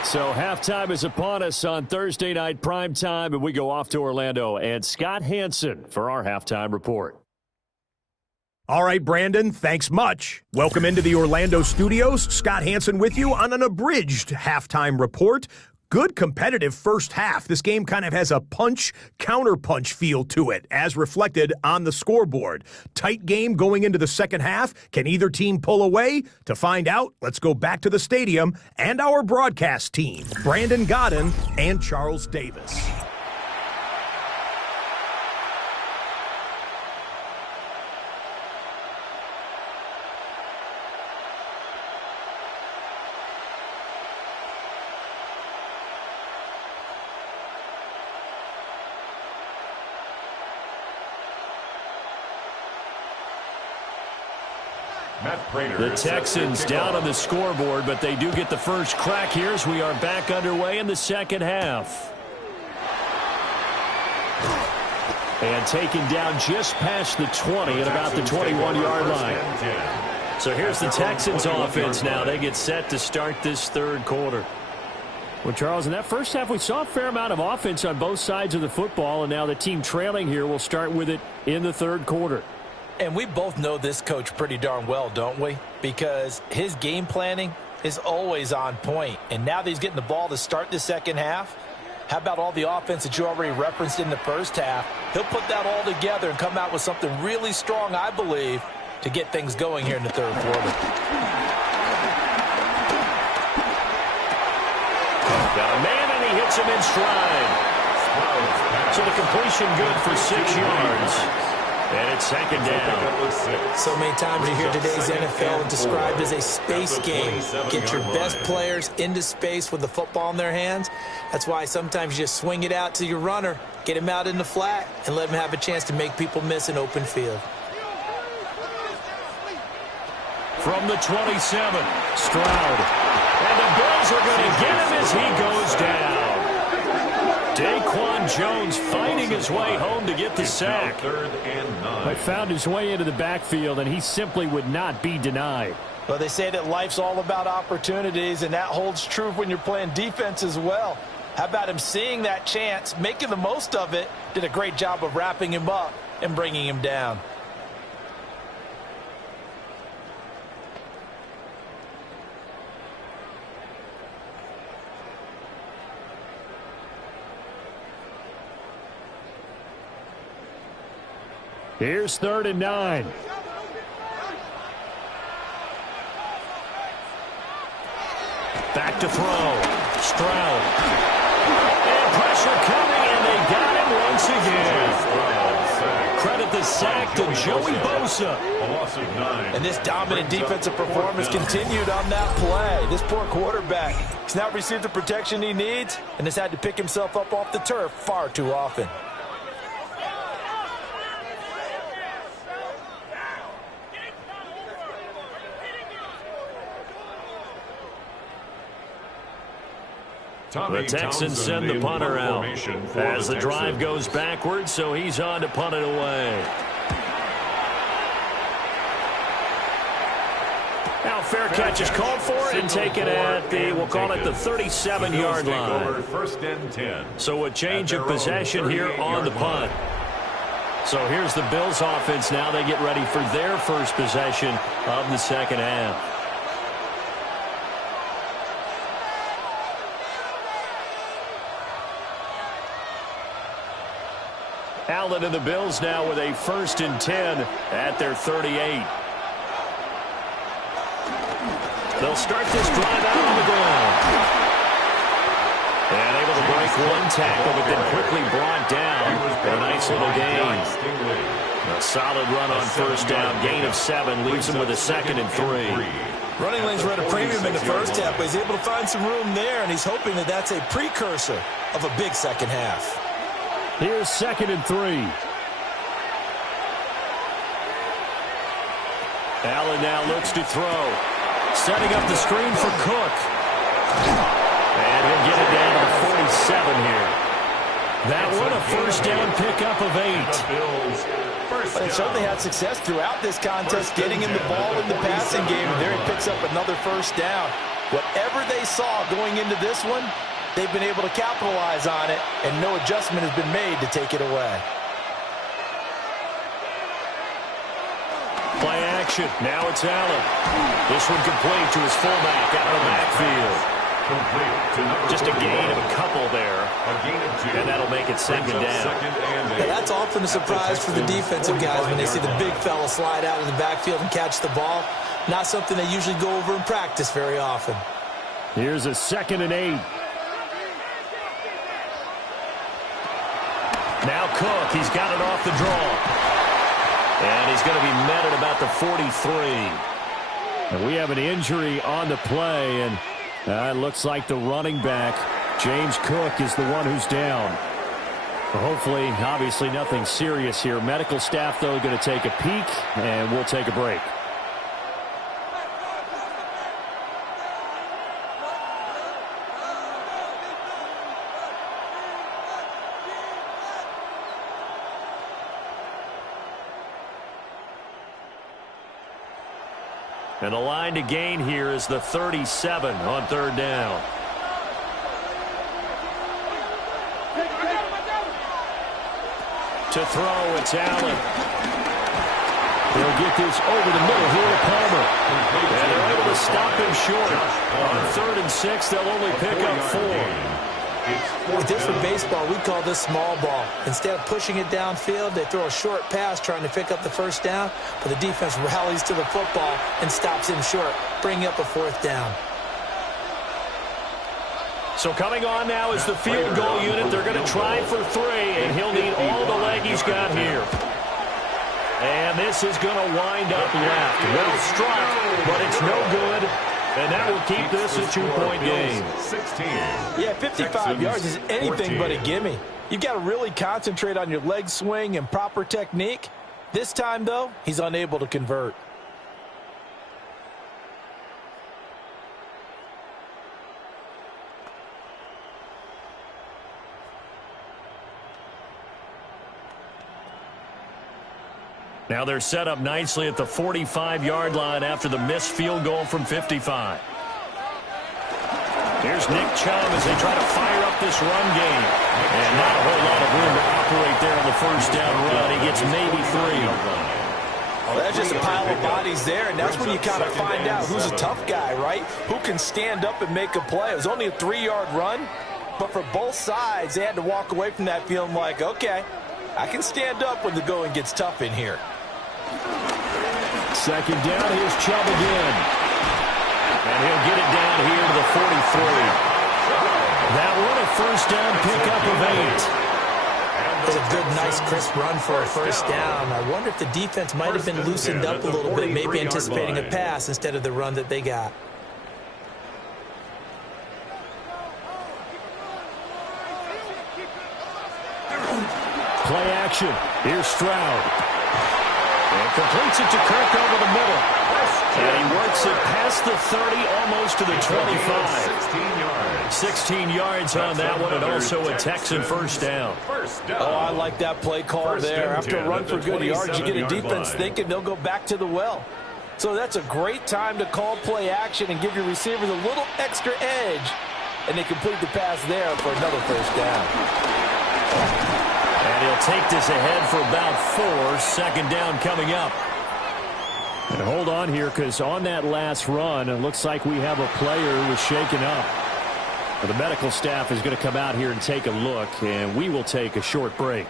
So halftime is upon us on Thursday night primetime, and we go off to Orlando. And Scott Hansen for our halftime report. All right, Brandon, thanks much. Welcome into the Orlando studios. Scott Hansen with you on an abridged halftime report. Good competitive first half. This game kind of has a punch-counterpunch feel to it, as reflected on the scoreboard. Tight game going into the second half. Can either team pull away? To find out, let's go back to the stadium and our broadcast team, Brandon Godden and Charles Davis. The Texans down on the scoreboard, but they do get the first crack here as we are back underway in the second half. And taken down just past the 20 at about the 21-yard line. So here's the Texans offense now. They get set to start this third quarter. Well, Charles, in that first half, we saw a fair amount of offense on both sides of the football, and now the team trailing here will start with it in the third quarter. And we both know this coach pretty darn well, don't we? Because his game planning is always on point. And now that he's getting the ball to start the second half, how about all the offense that you already referenced in the first half? He'll put that all together and come out with something really strong, I believe, to get things going here in the third quarter. Got a man, and he hits him in stride. So the completion good for 6 yards. And it's second down. So many times you hear today's NFL described as a space game. Get your best players into space with the football in their hands. That's why sometimes you just swing it out to your runner, get him out in the flat, and let him have a chance to make people miss an open field. From the 27, Stroud. And the Bills are going to get him as he goes down. Daquan Jones fighting his way home to get the sack. 3rd and 9. Found his way into the backfield, and he simply would not be denied. Well, they say that life's all about opportunities, and that holds true when you're playing defense as well. How about him seeing that chance, making the most of it, did a great job of wrapping him up and bringing him down. Here's 3rd and 9. Back to throw. Stroud. And pressure coming, and they got him once again. sack. Credit the sack to Joey Bosa. A loss of 9. And this dominant defensive performance continued on that play. This poor quarterback has now received the protection he needs and has had to pick himself up off the turf far too often. The Texans send the punter out as the drive goes backwards, so he's on to punt it away. Now fair catch is called for and taken at the, we'll call it the 37-yard line. First and 10. So a change of possession here on the punt. So here's the Bills offense now. They get ready for their first possession of the second half. Allen and the Bills now with a 1st and 10 at their 38. They'll start this drive out on the ground. And able to break one tackle, but then quickly brought down. A nice little gain. A solid run on first down. Gain of 7 leaves him with a 2nd and 3. Running lanes were at a premium in the first half, but he's able to find some room there, and he's hoping that that's a precursor of a big second half. Here's 2nd and 3. Allen now looks to throw. Setting up the screen for Cook. And he'll get it down to the 47 here. That one a first down pickup of 8. But he certainly had success throughout this contest, getting him the ball in the passing game. And there he picks up another first down. Whatever they saw going into this one, they've been able to capitalize on it, and no adjustment has been made to take it away. Play action. Now it's Allen. This one complete to his fullback out of the backfield. Just a gain of a couple there. And that'll make it 2nd down. Yeah, that's often a surprise for the defensive guys when they see the big fella slide out of the backfield and catch the ball. Not something they usually go over in practice very often. Here's a 2nd and 8. Now Cook, he's got it off the draw. And he's going to be met at about the 43. And we have an injury on the play, and it looks like the running back, James Cook, is the one who's down. Hopefully, obviously nothing serious here. Medical staff, though, going to take a peek, and we'll take a break. And the line to gain here is the 37 on 3rd down. To throw, it's Allen. They'll get this over the middle here to Palmer. And they're able to stop him short. On 3rd and 6, they'll only pick up 4. With this for baseball, we call this small ball. Instead of pushing it downfield, they throw a short pass trying to pick up the first down, but the defense rallies to the football and stops him short, bringing up a 4th down. So coming on now is the field goal unit. They're going to try for 3, and he'll need all the leg he's got here. And this is going to wind up left. Well struck, but it's no good. And that will keep this a 2-point game. 16. Yeah, 55 yards is anything but a gimme. You've got to really concentrate on your leg swing and proper technique. This time, though, he's unable to convert. Now they're set up nicely at the 45-yard line after the missed field goal from 55. Here's Nick Chubb as they try to fire up this run game. And not a whole lot of room to operate there on the first down run. He gets maybe 3. Well, that's just a pile of bodies there, and that's when you kind of find out who's a tough guy, right? Who can stand up and make a play. It was only a 3-yard run, but for both sides, they had to walk away from that feeling like, okay, I can stand up when the going gets tough in here. 2nd down, here's Chubb again. And he'll get it down here to the 43. That one a first down pickup of 8. It's a good, nice, crisp run for a first down. I wonder if the defense might have been loosened up a little bit, maybe anticipating a pass instead of the run that they got. Play action. Here's Stroud. And completes it to Kirk over the middle. And he works it past the 30, almost to the 25. 16 yards. 16 yards on that one, and also a Texan first down. Oh, I like that play call there. After a run for good yards, you get a defense thinking they'll go back to the well. So that's a great time to call play action and give your receivers a little extra edge. And they complete the pass there for another first down. And he'll take this ahead for about 4. Second down coming up. And hold on here, because on that last run, it looks like we have a player who was shaken up. The medical staff is going to come out here and take a look, and we will take a short break.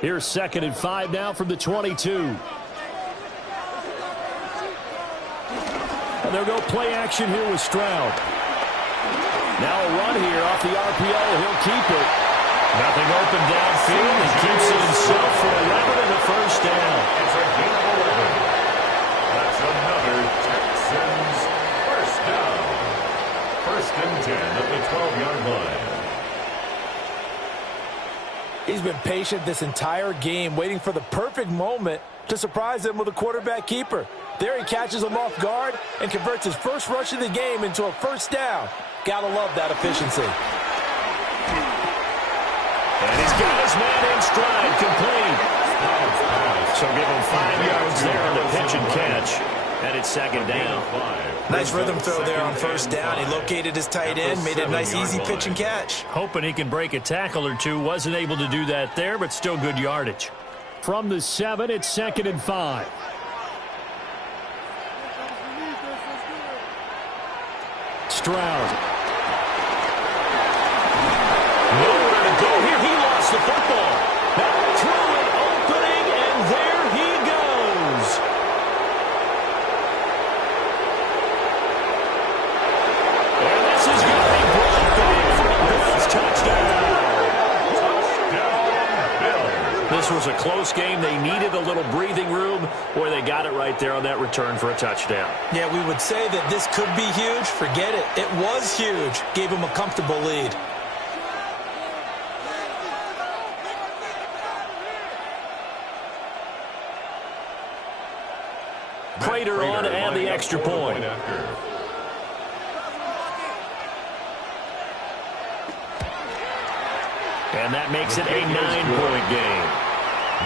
Here's 2nd and 5 now from the 22. And they'll go play action here with Stroud. Now a run here off the RPO. He'll keep it. Nothing open downfield. He keeps it himself for 11 and a first down. It's a gain of 11. That's another Texans first down. 1st and 10 at the 12-yard line. He's been patient this entire game, waiting for the perfect moment to surprise them with a quarterback keeper. There he catches him off guard and converts his first rush of the game into a first down. Gotta love that efficiency. And he's got his man in stride, complete. So give him 5 yards there on the pitch and catch. And it's 2nd down. Nice rhythm throw there on first down. He located his tight end, made it a nice easy pitch and catch. Hoping he can break a tackle or two. Wasn't able to do that there, but still good yardage. From the 7, it's 2nd and 5. Stroud. Nowhere to go here. He lost the football. Now through an opening, and there he goes. And this is going to be brought back. Bills touchdown. This was a close game. They needed a little breathing room. Boy, they got it right there on that return for a touchdown. Yeah, we would say that this could be huge. Forget it. It was huge. Gave him a comfortable lead. Prater on to add the extra point. And that makes it a 9-point game.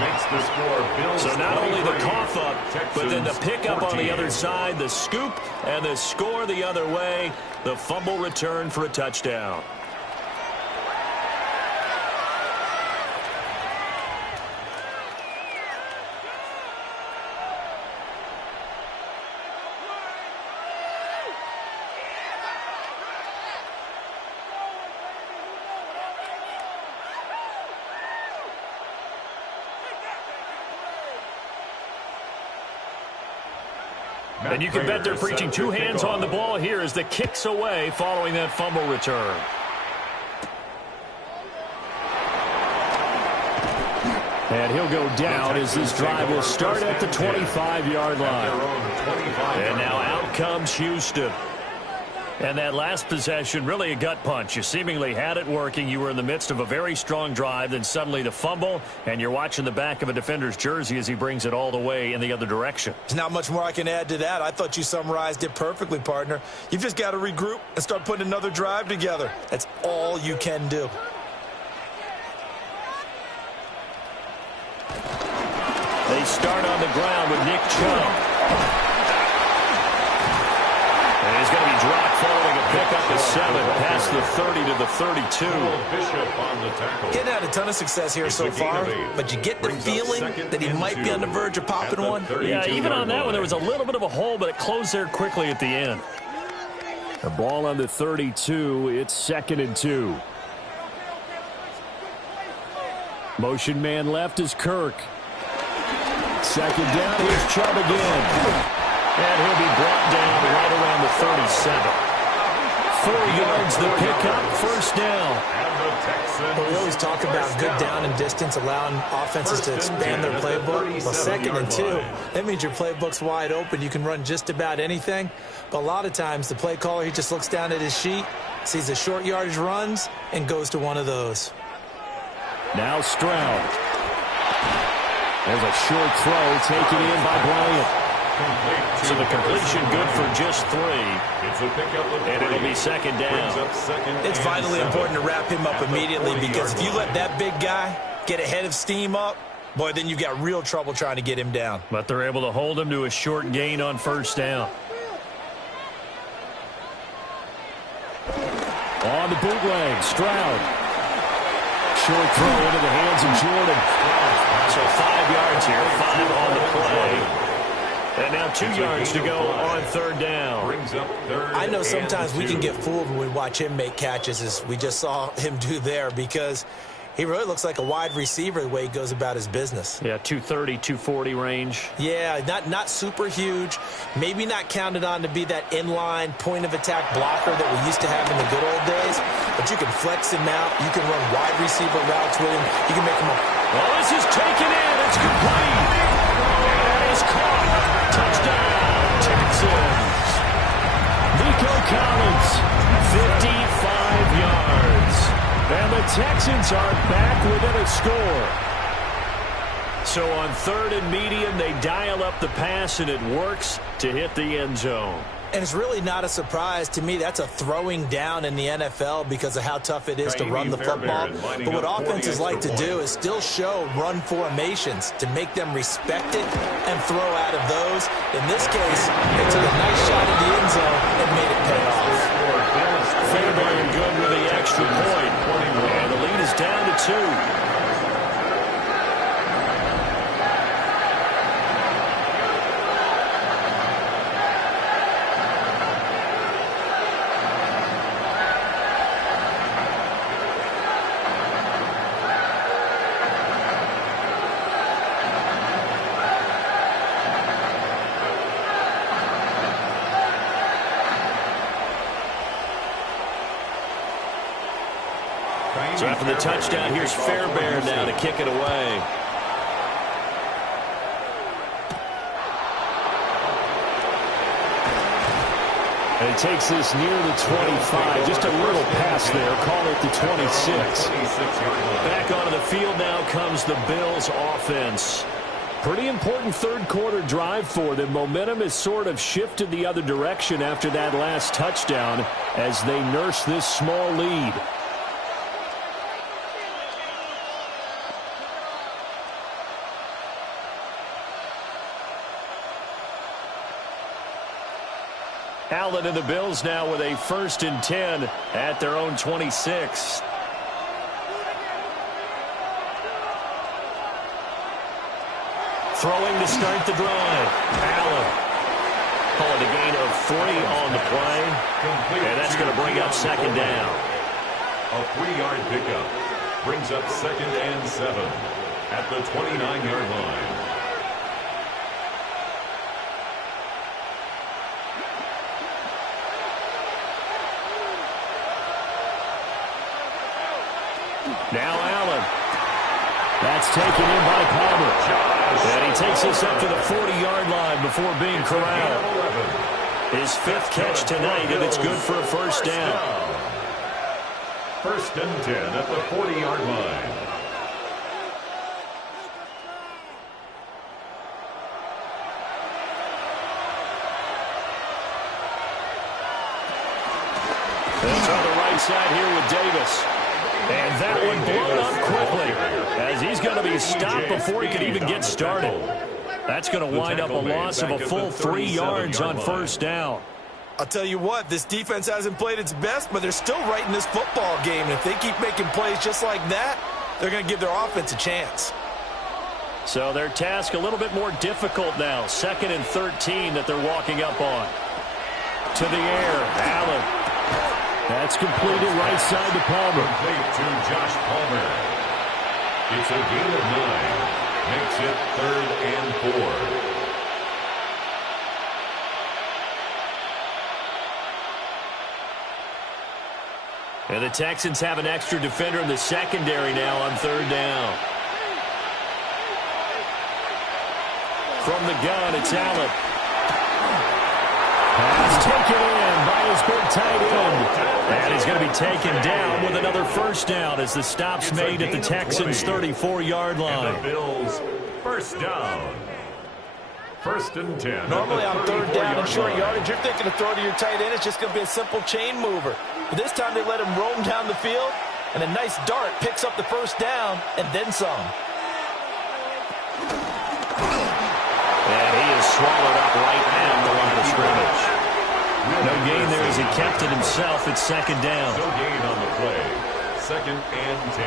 Makes the score Bills. So not only the 23, cough up, but then the pickup on the other side, the scoop, and the score the other way. The fumble return for a touchdown. And you can bet they're preaching 2 hands on the ball here as the kick's away following that fumble return. And he'll go down as this drive will start at the 25-yard line. And now out comes Houston. And that last possession, really a gut punch. You seemingly had it working. You were in the midst of a very strong drive. Then suddenly the fumble, and you're watching the back of a defender's jersey as he brings it all the way in the other direction. There's not much more I can add to that. I thought you summarized it perfectly, partner. You've just got to regroup and start putting another drive together. That's all you can do. They start on the ground with Nick Chubb. And he's going to be dropped following a pickup of 7 past the 30 to the 32. Bishop on the tackle. Getting had a ton of success here so far, but you get the feeling that he might be on the verge of popping one. Yeah, even on that one, there was a little bit of a hole, but it closed there quickly at the end. The ball on the 32. It's 2nd and 2. Motion man left is Kirk. Second down, here's Chubb again. And he'll be brought down right around the 37. 4 yards the pickup, first down. Well, we always talk about good down and distance, allowing offenses to expand their playbook. Well, 2nd and 2, that means your playbook's wide open. You can run just about anything. But a lot of times, the play caller, he just looks down at his sheet, sees the short yardage runs, and goes to one of those. Now Stroud. There's a short throw taken in by Bryant. So the completion good for just 3. It's a pickup of 3. And it'll be second down. It's vitally important to wrap him up immediately, because if you let that big guy get a head of steam up, boy, then you've got real trouble trying to get him down. But they're able to hold him to a short gain on first down. On the bootleg, Stroud. Short throw into the hands of Jordan. So 5 yards here, 5 on the play. And now 2 yards to go on third down. I know sometimes we can get fooled when we watch him make catches, as we just saw him do there, because he really looks like a wide receiver the way he goes about his business. Yeah, 230, 240 range. Yeah, not super huge. Maybe not counted on to be that inline point-of-attack blocker that we used to have in the good old days. But you can flex him out. You can run wide receiver routes with him. You can make him a... Well, this is taken in. It's complete. And it's caught. Touchdown, Texans. Nico Collins, 55 yards. And the Texans are back within a score. So on 3rd and medium, they dial up the pass, and it works to hit the end zone. And it's really not a surprise to me. That's a throwing down in the NFL because of how tough it is to run the football. But what offenses like to do is still show run formations to make them respect it and throw out of those. In this case, they took a nice shot at the end zone and made it pay off. Fairbairn good with the extra point. And the lead is down to 2. So after the touchdown, here's Fairbairn now to kick it away. And he takes this near the 25. Just a little pass there. Call it the 26. Back onto the field now comes the Bills offense. Pretty important third quarter drive for them. Momentum has sort of shifted the other direction after that last touchdown as they nurse this small lead. Allen and the Bills now with a 1st and 10 at their own 26. Throwing to start the drive. Allen. Calling a gain of 3 on the play. And that's going to bring up second down. A 3-yard pickup brings up 2nd and 7 at the 29-yard line. Now Allen. That's taken in by Palmer. And he takes this up to the 40-yard line before being corralled. His 5th catch tonight, and it's good for a first down. 1st and 10 at the 40-yard line. It's on the right side here with Davis. And that one blown up quickly as he's going to be stopped before he can even get started. That's going to wind up a loss of a full 3 yards on first down. I'll tell you what, this defense hasn't played its best, but they're still right in this football game. And if they keep making plays just like that, they're going to give their offense a chance. So their task a little bit more difficult now. 2nd and 13 that they're walking up on. To the air, Allen. That's completed right side to Palmer. Complete to Josh Palmer. It's a gain of 9. Makes it 3rd and 4. And the Texans have an extra defender in the secondary now on 3rd down. From the gun, it's Allen. Pass taken in by his big tight end. And he's going to be taken down with another first down as the stop's made at the Texans' 34-yard line. And the Bills' first down. 1st and 10. Normally on 3rd down and short yardage, you're thinking to throw to your tight end. It's just going to be a simple chain mover. But this time they let him roam down the field, and a nice dart picks up the first down and then some. And he is swallowed up right at the line of scrimmage. No gain there as he kept it himself at 2nd down. No gain on the play. 2nd and 10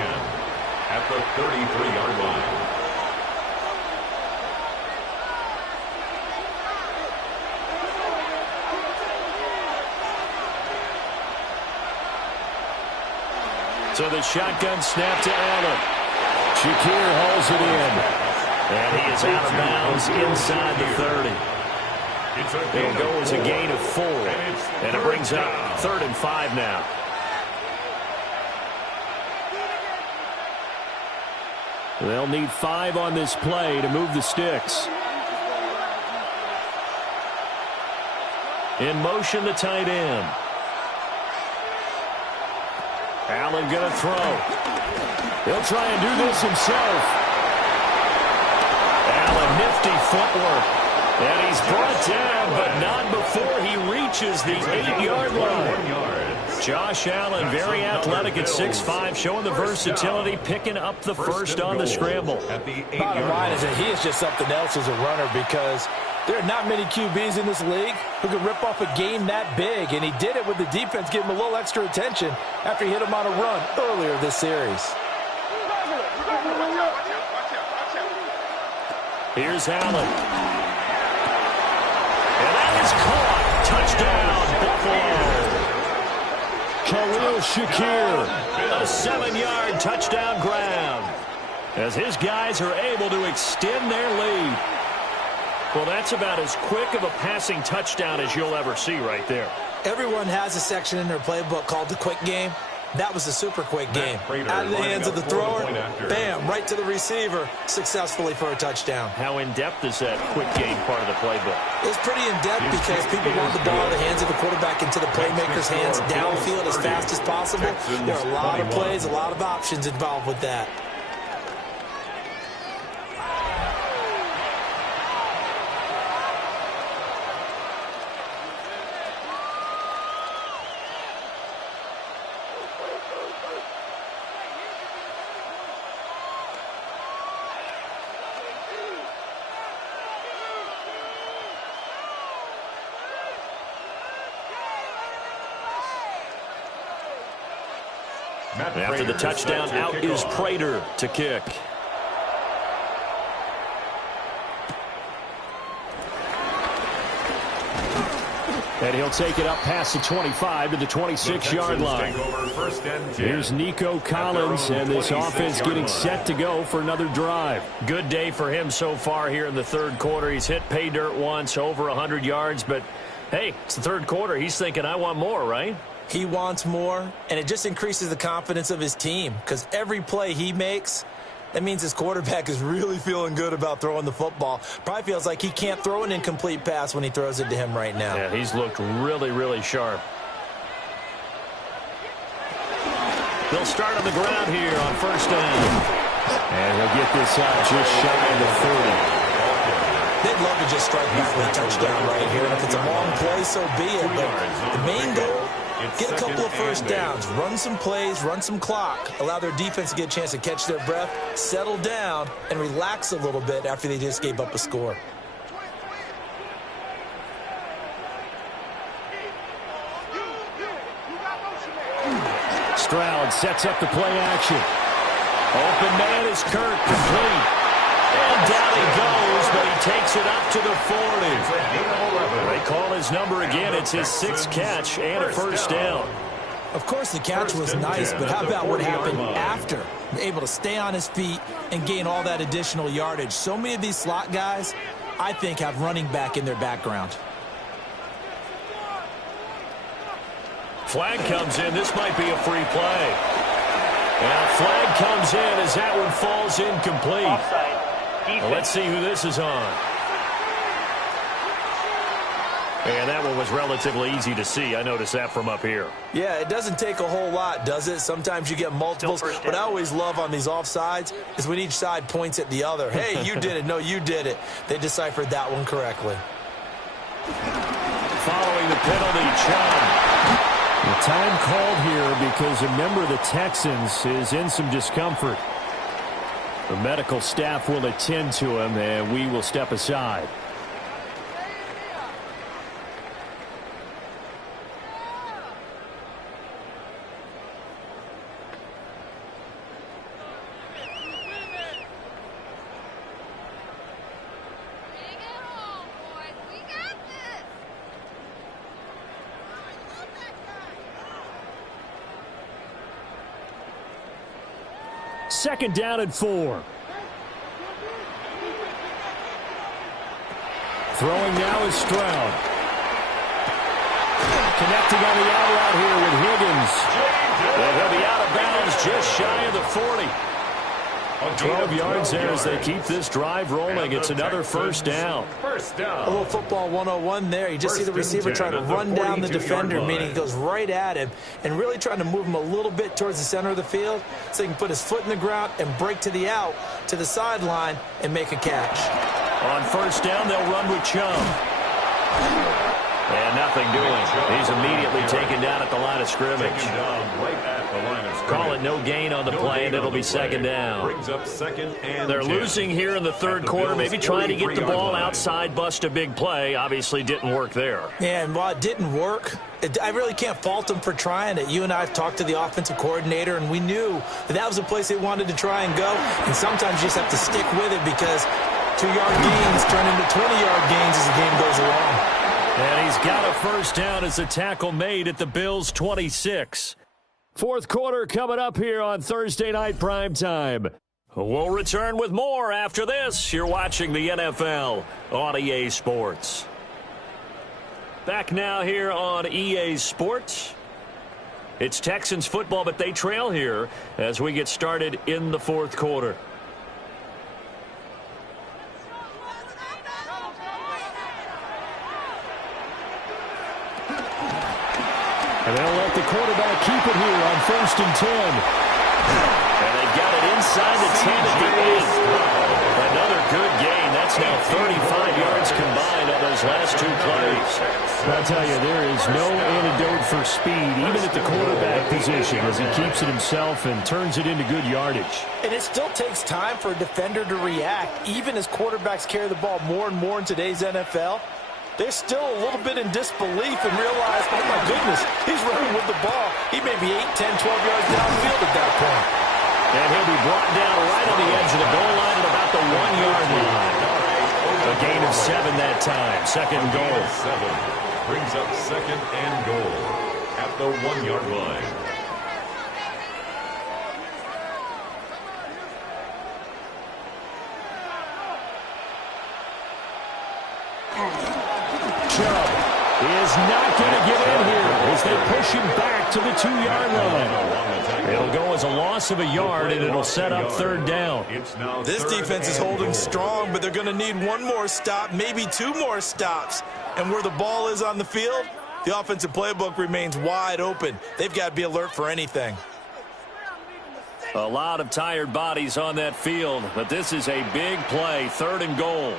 at the 33-yard line. So the shotgun snap to Allen. Shakir hauls it in. And he is out of bounds inside the 30. It'll go as a gain of 4. And it brings up 3rd and 5 now. They'll need 5 on this play to move the sticks. In motion, the tight end. Allen going to throw. He'll try and do this himself. Allen, nifty footwork. And he's brought down, but not before he reaches the 8-yard line. Josh Allen, very athletic at 6'5", showing the versatility, picking up the first on the scramble. Bottom line is that he is just something else as a runner, because there are not many QBs in this league who can rip off a game that big, and he did it with the defense giving him a little extra attention after he hit him on a run earlier this series. Here's Allen. And that is caught. Touchdown, Buffalo. Khalil Shakir, a 7-yard touchdown grab as his guys are able to extend their lead. Well, that's about as quick of a passing touchdown as you'll ever see right there. Everyone has a section in their playbook called the quick game. That was a super quick game. Out of the hands of the thrower, bam, right to the receiver, successfully for a touchdown. How in-depth is that quick game part of the playbook? It's pretty in-depth because people want the ball in the hands of the quarterback into the playmaker's hands downfield as fast as possible. There are a lot of plays, a lot of options involved with that. After the touchdown, out is Prater to kick. And he'll take it up past the 25 to the 26-yard line. Here's Nico Collins, and this offense getting set to go for another drive. Good day for him so far here in the 3rd quarter. He's hit pay dirt once, over 100 yards, but hey, it's the 3rd quarter. He's thinking, I want more, right? He wants more, and it just increases the confidence of his team because every play he makes, that means his quarterback is really feeling good about throwing the football. Probably feels like he can't throw an incomplete pass when he throws it to him right now. Yeah, he's looked really, really sharp. They'll start on the ground here on 1st down. And he'll get this out just shy of the 30. They'd love to just strike back with a touchdown right here. And if it's a long play, so be it. But the main goal, get a couple of first downs, run some plays, run some clock, allow their defense to get a chance to catch their breath, settle down, and relax a little bit after they just gave up a score. Stroud sets up the play action. Open man is Kirk, complete. And down he goes, but he takes it up to the 40. They call his number again. It's his 6th catch and a first down. Of course, the catch was nice, but how about what happened after? Able to stay on his feet and gain all that additional yardage. So many of these slot guys, I think, have running back in their background. Flag comes in. This might be a free play. And a flag comes in as that one falls incomplete. Well, let's see who this is on. And that one was relatively easy to see. I noticed that from up here. Yeah, it doesn't take a whole lot, does it? Sometimes you get multiples. What I always love on these offsides is when each side points at the other. Hey, you did it. No, you did it. They deciphered that one correctly. Following the penalty, Chubb. The time called here because a member of the Texans is in some discomfort. The medical staff will attend to him, and we will step aside. Second down and 4. Throwing now is Stroud. Connecting on the out route here with Higgins. And he'll be out of bounds just shy of the 40. 12 yards there as they keep this drive rolling. It's another first down. A little football 101 there. You just see the receiver trying to run down the defender, meaning he goes right at him and really trying to move him a little bit towards the center of the field so he can put his foot in the ground and break to the out, to the sideline, and make a catch. On first down, they'll run with Chubb. And nothing doing. He's immediately taken down at the line of scrimmage. Call it no gain on the play, and it'll be second down. They're losing here in the third quarter, maybe trying to get the ball outside, bust a big play. Obviously didn't work there. Yeah, and while it didn't work, I really can't fault them for trying it. You and I have talked to the offensive coordinator, and we knew that was a place they wanted to try and go. And sometimes you just have to stick with it because 2-yard gains turn into 20-yard gains as the game goes along. And he's got a first down as a tackle made at the Bills' 26. Fourth quarter coming up here on Thursday Night Primetime. We'll return with more after this. You're watching the NFL on EA Sports. Back now here on EA Sports. It's Texans football, but they trail here as we get started in the fourth quarter. And they'll let the quarterback keep it here on 1st and 10. And they got it inside the 10 at the end. Another good gain. That's now 35 yards combined on those last two plays. I'll tell you, there is no antidote for speed, even at the quarterback position, as he keeps it himself and turns it into good yardage. And it still takes time for a defender to react, even as quarterbacks carry the ball more and more in today's NFL. They're still a little bit in disbelief and realize, oh, my goodness, he's running with the ball. He may be 8, 10, 12 yards downfield at that point. And he'll be brought down right on the edge of the goal line at about the 1-yard line. A gain of 7 that time. Second and goal. 7 brings up second and goal at the 1-yard line. Chubb is not going to get in here as they push him back to the 2-yard line. It'll go as a loss of a yard, and it'll set up third down. This defense is holding strong, but they're going to need one more stop, maybe 2 more stops. And where the ball is on the field, the offensive playbook remains wide open. They've got to be alert for anything. A lot of tired bodies on that field, but this is a big play, 3rd and goal.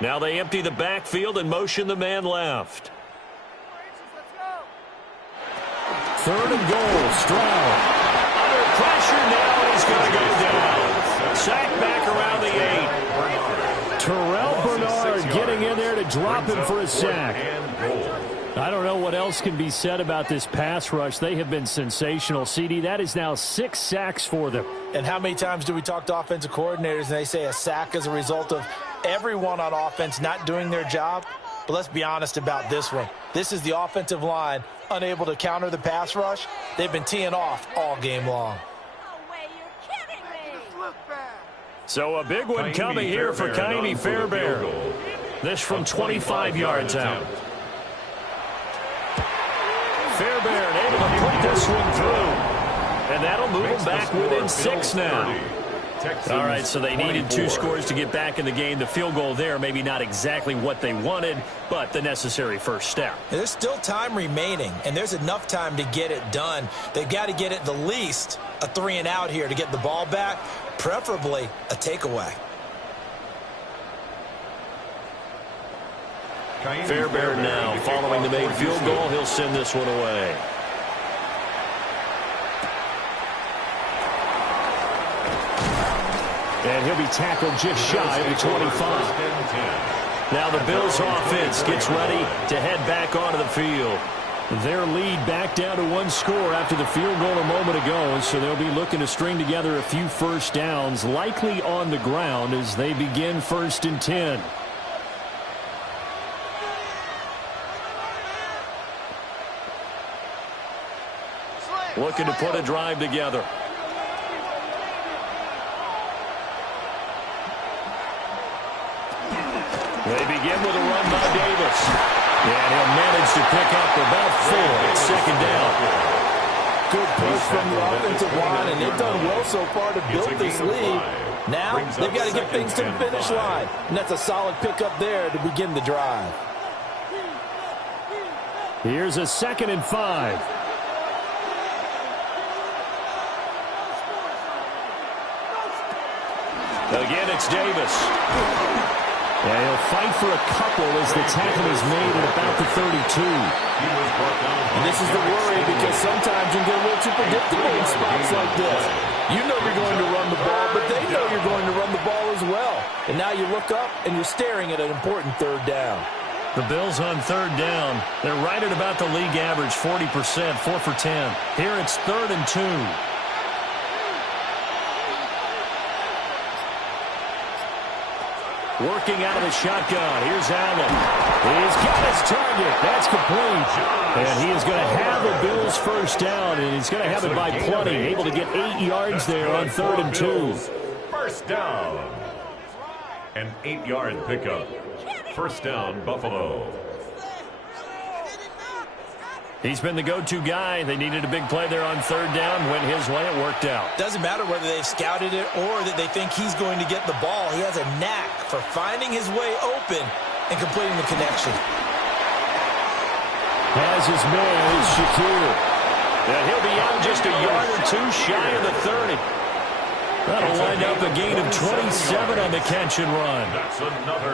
Now they empty the backfield and motion the man left. 3rd and goal, Stroud. Under pressure now, he's going to go down. Sack back around the 8. Terrell Bernard getting in there to drop him for a sack. I don't know what else can be said about this pass rush. They have been sensational. CD, that is now 6 sacks for them. And how many times do we talk to offensive coordinators and they say a sack is a result of everyone on offense not doing their job? But let's be honest about this one. This is the offensive line unable to counter the pass rush. They've been teeing off all game long. So a big one coming here for Kaimi Fairbairn. This from 25 yards out. Fairbairn able to put this one through. And that'll move them back within 6 now. All right, so they needed 2 scores to get back in the game. The field goal there, maybe not exactly what they wanted, but the necessary first step. There's still time remaining, and there's enough time to get it done. They've got to get at the least a 3-and-out here to get the ball back, preferably a takeaway. Fairbairn now following the made field goal. He'll send this one away. And he'll be tackled just shy of the 25. Now the Bills offense gets ready to head back onto the field. Their lead back down to 1 score after the field goal a moment ago, so they'll be looking to string together a few first downs, likely on the ground as they begin 1st and 10. Looking to put a drive together. They begin with a run by Davis. And he'll manage to pick up about 4 at 2nd down. Good push from the offensive line, and they've done well so far to build this lead. Now they've got to get things to the finish line. And that's a solid pickup there to begin the drive. Here's a 2nd and 5. Again, it's Davis. And he'll fight for a couple as the tackle is made at about the 32. And this is the worry because sometimes you get a little too predictable in spots like this. You know you're going to run the ball, but they know you're going to run the ball as well. And now you look up and you're staring at an important 3rd down. The Bills on 3rd down. They're right at about the league average, 40%, 4 for 10. Here it's 3rd and 2. Working out of the shotgun. Here's Allen. He's got his target. That's complete. And he is going to have the Bills' first down, and he's going to have it by plenty. Able to get 8 yards there on 3rd and 2. First down. An 8-yard pickup. First down, Buffalo. He's been the go-to guy. They needed a big play there on 3rd down. Went his way. It worked out. Doesn't matter whether they've scouted it or that they think he's going to get the ball. He has a knack for finding his way open and completing the connection. Has his man is Shakir. And he'll be out just a yard or 2 shy of the 30. That'll wind up a gain of 27 on the catch and run.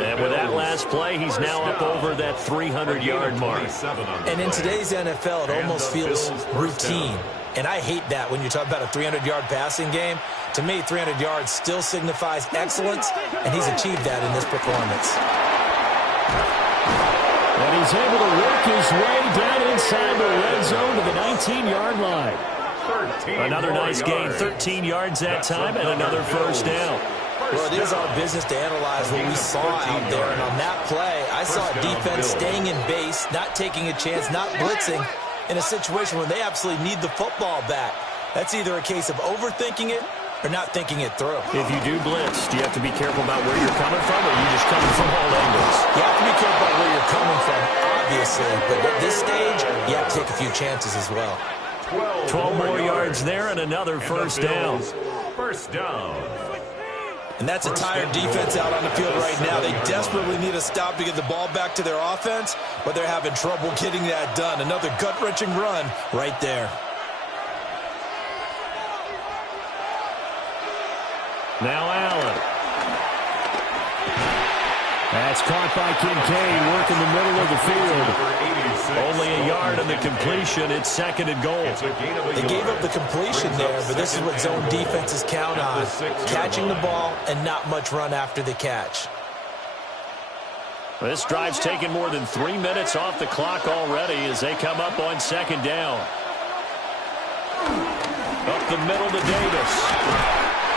And with that last play, he's now up over that 300-yard mark. And in today's NFL, it almost feels routine. And I hate that when you talk about a 300-yard passing game. To me, 300 yards still signifies excellence, and he's achieved that in this performance. And he's able to work his way down inside the red zone to the 19-yard line. Another nice gain, 13 yards that time, and another first down. Well, it is our business to analyze what we saw out there, and on that play, I saw a defense staying in base, not taking a chance, not blitzing, in a situation where they absolutely need the football back. That's either a case of overthinking it or not thinking it through. If you do blitz, do you have to be careful about where you're coming from, or are you just coming from all angles? You have to be careful about where you're coming from, obviously, but at this stage, you have to take a few chances as well. 12 more yards there and another first down. First down. And that's a tired defense out on the field right now. They desperately need a stop to get the ball back to their offense, but they're having trouble getting that done. Another gut-wrenching run right there. Now Allen. That's caught by Kincaid, working the middle of the field. Only a yard on the completion. It's 2nd and goal. They gave up the completion there, but this is what zone defenses count on. Catching the ball and not much run after the catch. This drive's taken more than 3 minutes off the clock already as they come up on 2nd down. Up the middle to Davis.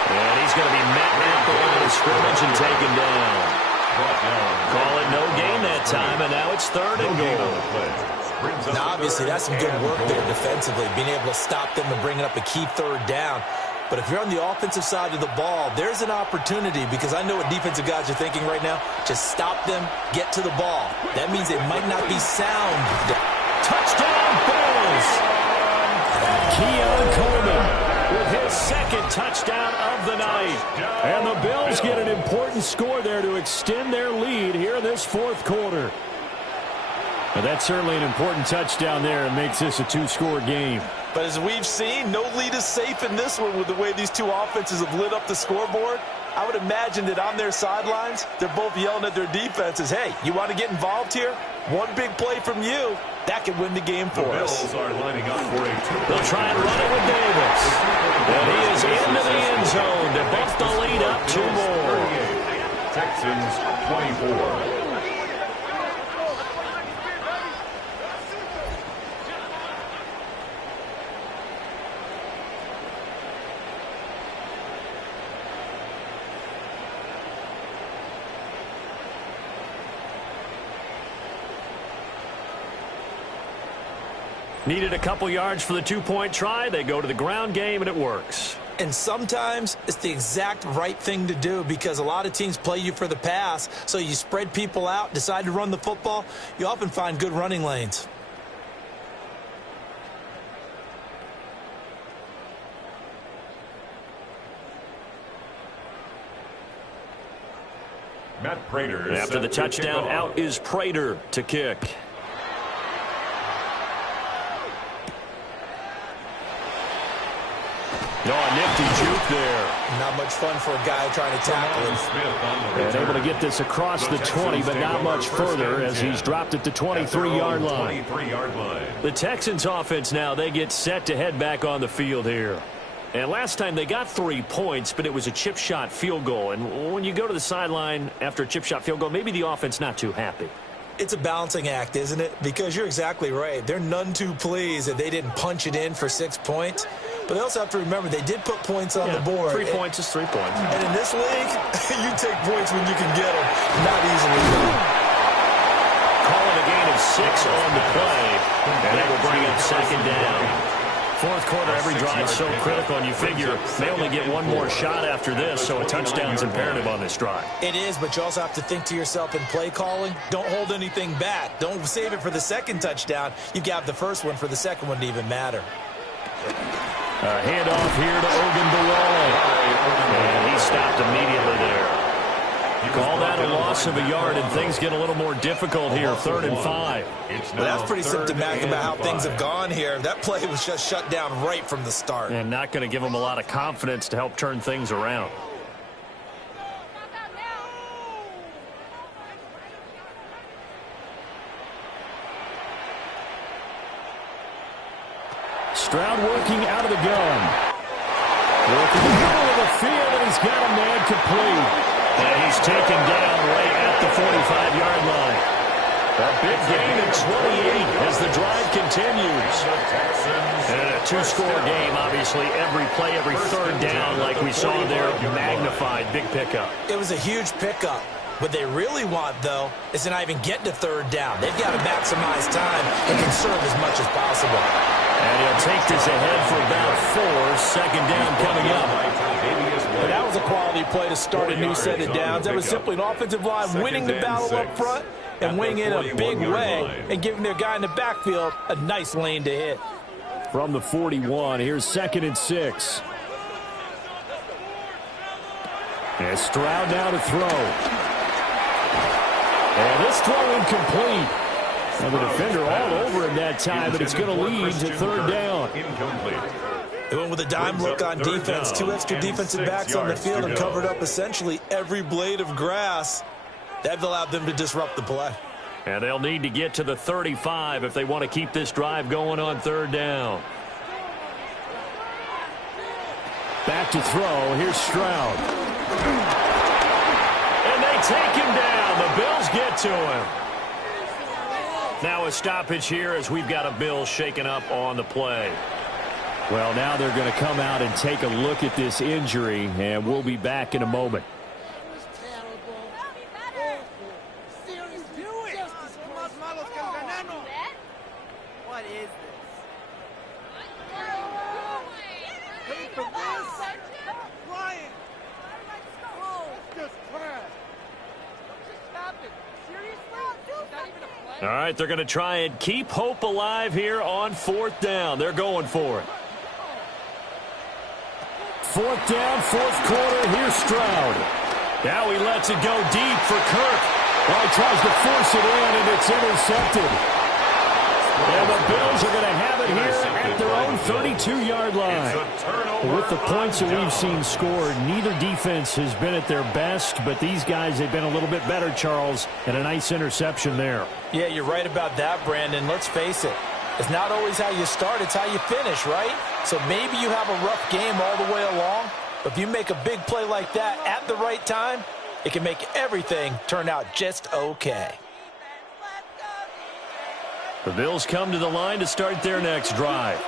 And he's going to be met at the line of scrimmage and taken down. Call it no gain that time, and now it's 3rd and goal. Now, obviously, that's some good work there defensively, being able to stop them and bringing up a key 3rd down. But if you're on the offensive side of the ball, there's an opportunity, because I know what defensive guys are thinking right now. Just stop them, get to the ball. That means they might not be sound. Touchdown, Bills! Keon Coleman with his 2nd touchdown of the night. And the Bills get an important score there to extend their lead here in this 4th quarter. Now, that's certainly an important touchdown there. It makes this a 2-score game. But as we've seen, no lead is safe in this one with the way these two offenses have lit up the scoreboard. I would imagine that on their sidelines, they're both yelling at their defenses, hey, you want to get involved here? One big play from you, that could win the game for us. The Bills are lining up for a They'll try and run it with Davis. And he is into the end zone to bump the lead up 2 more. Texans 24. Needed a couple yards for the 2-point try. They go to the ground game, and it works. And sometimes it's the exact right thing to do, because a lot of teams play you for the pass, so you spread people out, decide to run the football. You often find good running lanes. Matt Prater. After the touchdown, out is Prater to kick. No, a nifty juke there. Not much fun for a guy trying to tackle him. And able to get this across the 20, but not much further as he's dropped it to 23-yard line. The Texans offense now, they get set to head back on the field here. And last time they got 3 points, but it was a chip shot field goal. And when you go to the sideline after a chip shot field goal, maybe the offense not too happy. It's a balancing act, isn't it? Because you're exactly right. They're none too pleased that they didn't punch it in for 6 points. But they also have to remember they did put points on the board. 3 points is 3 points. And in this league, you take points when you can get them. Not easily done. Calling a gain of 6 on the play. And that will bring up 2nd down. 4th quarter, every drive so critical, and you figure they only get one more shot after this, so a touchdown's imperative on this drive. It is, but you also have to think to yourself in play calling, don't hold anything back. Don't save it for the 2nd touchdown. You got the 1st one for the 2nd one to even matter. A handoff here to Ogunbowale. And he stopped immediately there. Call that a loss of a yard, and things get a little more difficult here, 3rd and 5. Well, that's pretty symptomatic about how things have gone here. That play was just shut down right from the start. And not going to give them a lot of confidence to help turn things around. Stroud working out of the gun. Working in the middle of the field, and he's got a man complete. And he's taken down right at the 45-yard line. A big gain of 28 as the drive continues. And a 2-score game, obviously, every play, every 3rd down, like we saw there, magnified, big pickup. It was a huge pickup. What they really want, though, is to not even get to 3rd down. They've got to maximize time and conserve as much as possible. And he'll take this ahead for about 4. 2nd down coming up. But that was a quality play to start a new set of downs. That was simply an offensive line winning the battle up front and winning it in a big way and giving their guy in the backfield a nice lane to hit. From the 41, here's 2nd and 6. And Stroud now to throw. And this throw incomplete. And the defender all over him that time, but it's going to lead to 3rd down. They went with a dime look on defense. 2 extra defensive backs on the field and covered up essentially every blade of grass. That allowed them to disrupt the play. And they'll need to get to the 35 if they want to keep this drive going on 3rd down. Back to throw. Here's Stroud. And they take him down. The Bills get to him. Now a stoppage here as we've got a Bills shaken up on the play. Well, now they're going to come out and take a look at this injury, and we'll be back in a moment. What is this? Pay for this? Flying! Just trash. What just happened? Seriously? Is that even a play? All right, they're going to try and keep hope alive here on 4th down. They're going for it. 4th down, 4th quarter. Here's Stroud. Now he lets it go deep for Kirk. Well, he tries to force it in, and it's intercepted. And the Bills are going to have it here at their own 32-yard line. With the points that we've seen scored, neither defense has been at their best, but these guys have been a little bit better, Charles, and a nice interception there. Yeah, you're right about that, Brandon. Let's face it. It's not always how you start, it's how you finish, right? So maybe you have a rough game all the way along, but if you make a big play like that at the right time, it can make everything turn out just okay. The Bills come to the line to start their next drive.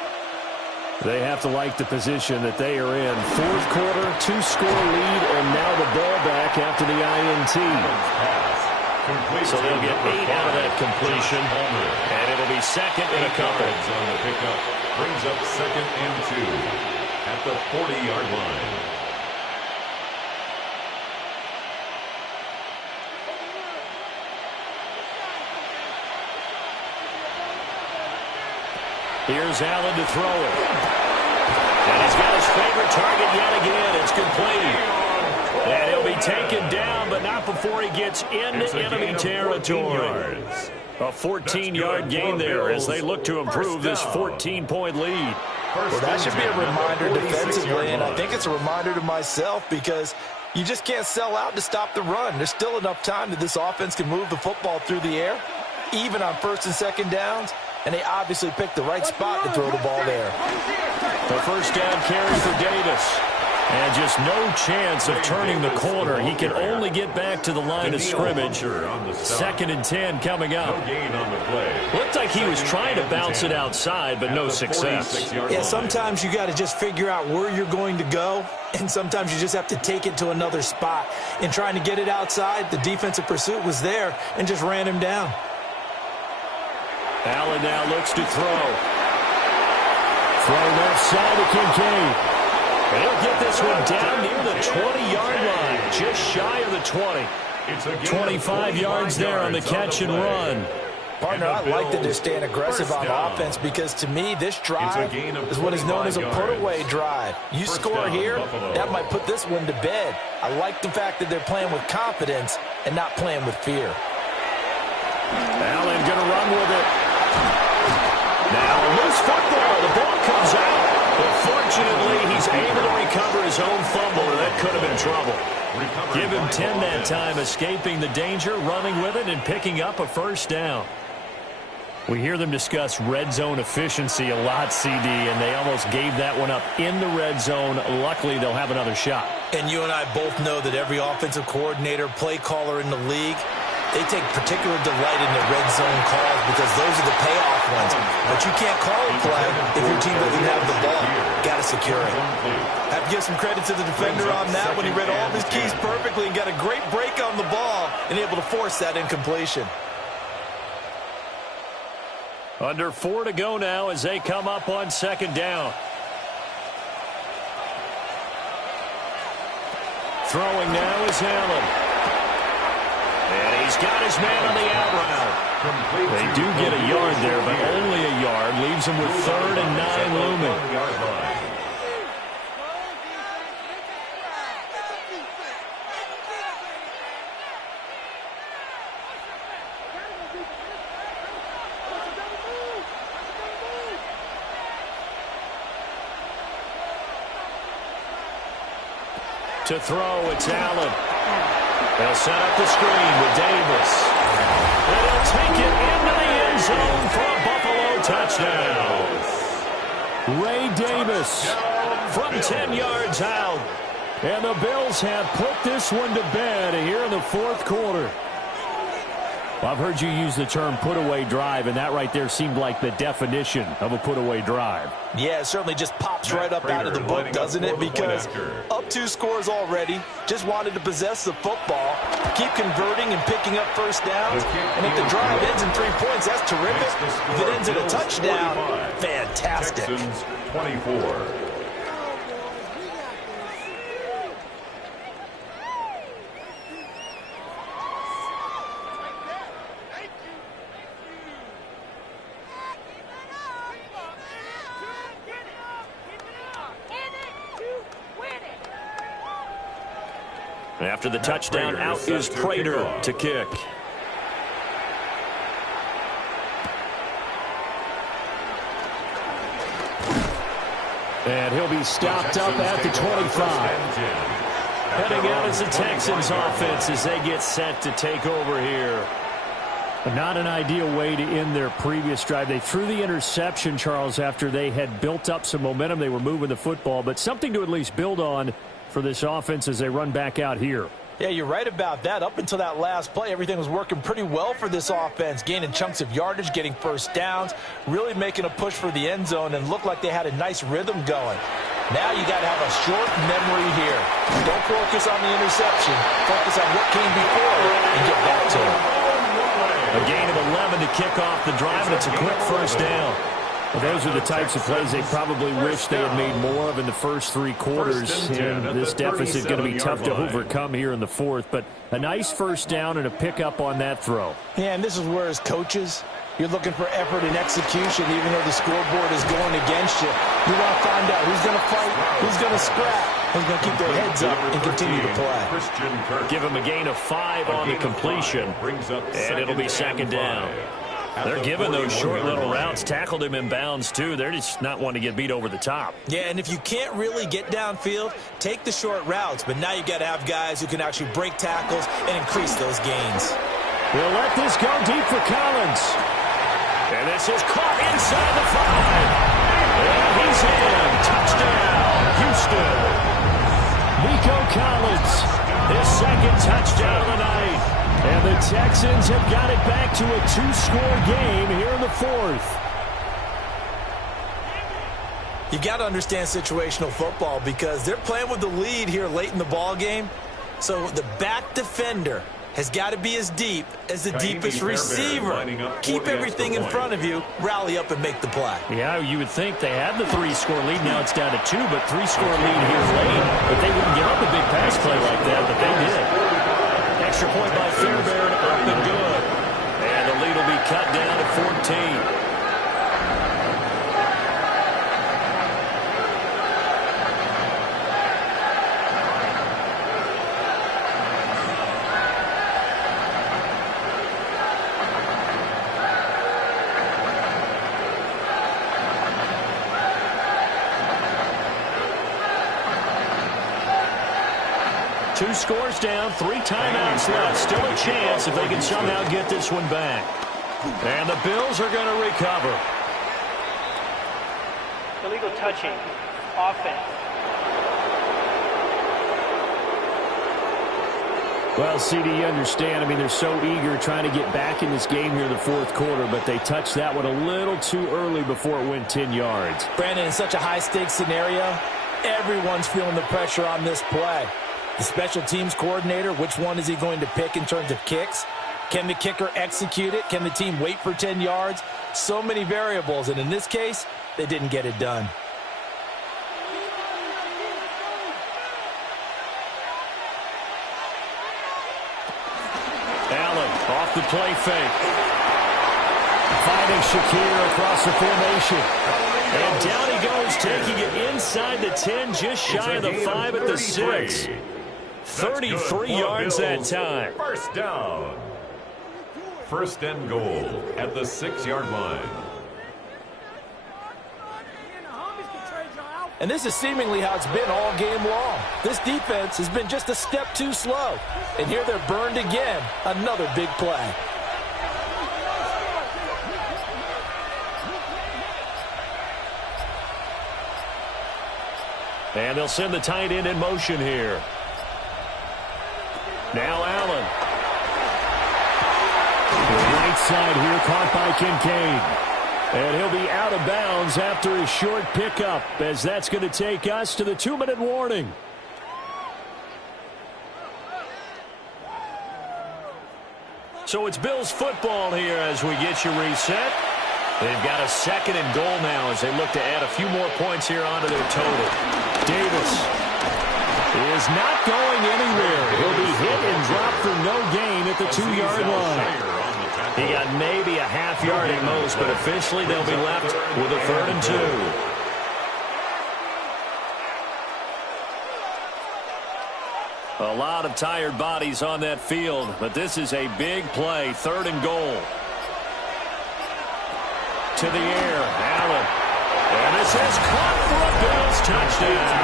They have to like the position that they are in. 4th quarter, 2-score lead, and now the ball back after the INT. So they'll get 8 out of that completion, and it'll be second and a couple. On the pickup brings up 2nd and 2 at the 40-yard line. Here's Allen to throw it. And he's got his favorite target yet again. It's complete. And he'll be taken down, but not before he gets into enemy territory. A 14-yard gain there as they look to improve this 14-point lead. Well, that should be a reminder defensively, and I think it's a reminder to myself because you just can't sell out to stop the run. There's still enough time that this offense can move the football through the air, even on 1st and 2nd downs. And they obviously picked the right spot to throw the ball there. The first down carry for Davis. And just no chance of turning the corner. He can only get back to the line of scrimmage. 2nd and 10 coming up. Looked like he was trying to bounce it outside, but no success. Yeah, sometimes you got to just figure out where you're going to go, and sometimes you just have to take it to another spot. In trying to get it outside, the defensive pursuit was there and just ran him down. Allen now looks to throw. Throw left side to Kincaid. And he'll get this one down near the 20-yard line, just shy of the 20. 25 yards there on the catch and run. Partner, I like that they're staying aggressive on offense because, to me, this drive is what is known as a put-away drive. You score here, that might put this one to bed. I like the fact that they're playing with confidence and not playing with fear. Allen going to run with it. Now a loose football. The ball comes out. But fortunately, he's able to recover his own fumble, or that could have been trouble. Give him 10 that time, escaping the danger, running with it, and picking up a first down. We hear them discuss red zone efficiency a lot, CD, and they almost gave that one up in the red zone. Luckily, they'll have another shot. And you and I both know that every offensive coordinator, play caller in the league, they take particular delight in the red zone calls because those are the payoff ones. But you can't call a play if your team doesn't have the ball. Got to secure it. Have to give some credit to the defender on that when he read all of his keys perfectly and got a great break on the ball and able to force that incompletion. Under 4 to go now as they come up on 2nd down. Throwing now is Allen. And he's got his man on the out route. They do get a yard there, but only a yard. Leaves him with 3rd and 9 looming. To throw, it's Allen. They'll set up the screen with Davis. And he'll take it into the end zone for a Buffalo touchdown. Ray Davis from 10 yards out. And the Bills have put this one to bed here in the 4th quarter. Well, I've heard you use the term put-away drive, and that right there seemed like the definition of a put-away drive. Yeah, it certainly just pops right up out of the book, doesn't it? Because up 2 scores already, just wanted to possess the football, keep converting and picking up first downs. And if the drive ends in 3 points, that's terrific. If it ends in a touchdown, fantastic. Texans 24. After the touchdown, out is Prater to kick. And he'll be stopped up at the 25. Heading out is the Texans offense as they get set to take over here. Not an ideal way to end their previous drive. They threw the interception, Charles, after they had built up some momentum. They were moving the football, but something to at least build on for this offense as they run back out here. Yeah, you're right about that. Up until that last play, everything was working pretty well for this offense, gaining chunks of yardage, getting first downs, really making a push for the end zone, and looked like they had a nice rhythm going. Now you got to have a short memory here. Don't focus on the interception. Focus on what came before it and get back to it. A gain of 11 to kick off the drive, and it's a quick first down. Well, those are the types of plays they probably wish they had made more of in the first 3 quarters. And this deficit going to be tough to overcome here in the 4th. But a nice first down and a pickup on that throw. Yeah, and this is where as coaches, you're looking for effort and execution, even though the scoreboard is going against you. You want to find out who's going to fight, who's going to scrap, who's going to keep their heads up and continue to play. Give him a gain of 5 on the completion, and it'll be second down. They're giving those short little routes, tackled him in bounds, too. They're just not wanting to get beat over the top. Yeah, and if you can't really get downfield, take the short routes. But now you've got to have guys who can actually break tackles and increase those gains. We'll let this go deep for Collins. And this is caught inside the 5. And he's in. Touchdown, Houston. Nico Collins, his second touchdown of the night. And the Texans have got it back to a 2-score game here in the 4th. You got to understand situational football because they're playing with the lead here late in the ball game. So the back defender has got to be as deep as the deepest receiver. Keep everything in front of you, rally up and make the play. Yeah, you would think they had the 3-score lead. Now it's down to 2, but 3-score lead here late. But they wouldn't give up a big pass play like that, but they did. Extra point by Fairbairn, up and good. And the lead will be cut down to 14. Two scores down, 3 timeouts left. Still a chance if they can somehow get this one back. And the Bills are going to recover. Illegal touching. Offense. Well, CD, you understand. I mean, they're so eager trying to get back in this game here in the 4th quarter, but they touched that one a little too early before it went 10 yards. Brandon, in such a high-stakes scenario, everyone's feeling the pressure on this play. The special teams coordinator, which one is he going to pick in terms of kicks? Can the kicker execute it? Can the team wait for 10 yards? So many variables, and in this case, they didn't get it done. Allen off the play fake. Finding Shakir across the formation. And down he goes, taking it inside the 10, just shy of the 5 at the 6. 33 yards that time. First down. First and goal at the 6-yard line. And this is seemingly how it's been all game long. This defense has been just a step too slow. And here they're burned again. Another big play. And they'll send the tight end in motion here. Now Allen. side here, caught by Kincaid. And he'll be out of bounds after a short pickup, as that's going to take us to the 2-minute warning. So it's Bills football here as we get you reset. They've got a 2nd and goal now as they look to add a few more points here onto their total. Davis is not going anywhere. He'll be hit and dropped for no gain at the 2-yard line. He got maybe a half yard at most, but officially they'll be left with a 3rd and 2. A lot of tired bodies on that field, but this is a big play. 3rd and goal. To the air, Allen. And this is caught for a Bills touchdown.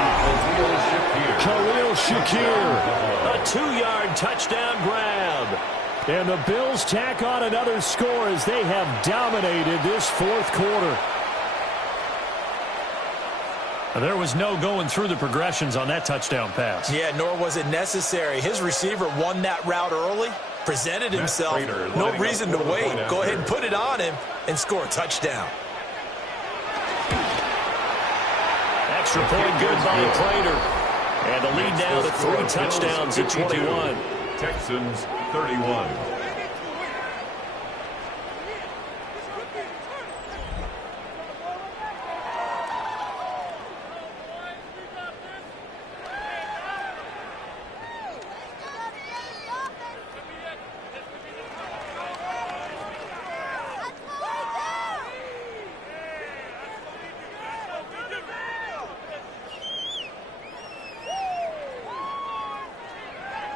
Khalil Shakir, a 2-yard touchdown grab. And the Bills tack on another score as they have dominated this 4th quarter. There was no going through the progressions on that touchdown pass. Yeah, nor was it necessary. His receiver won that route early, presented himself, no reason to wait. Go ahead and put it on him and score a touchdown. Extra point good by Prater. And the lead now to 3 touchdowns at 21. Texans 31.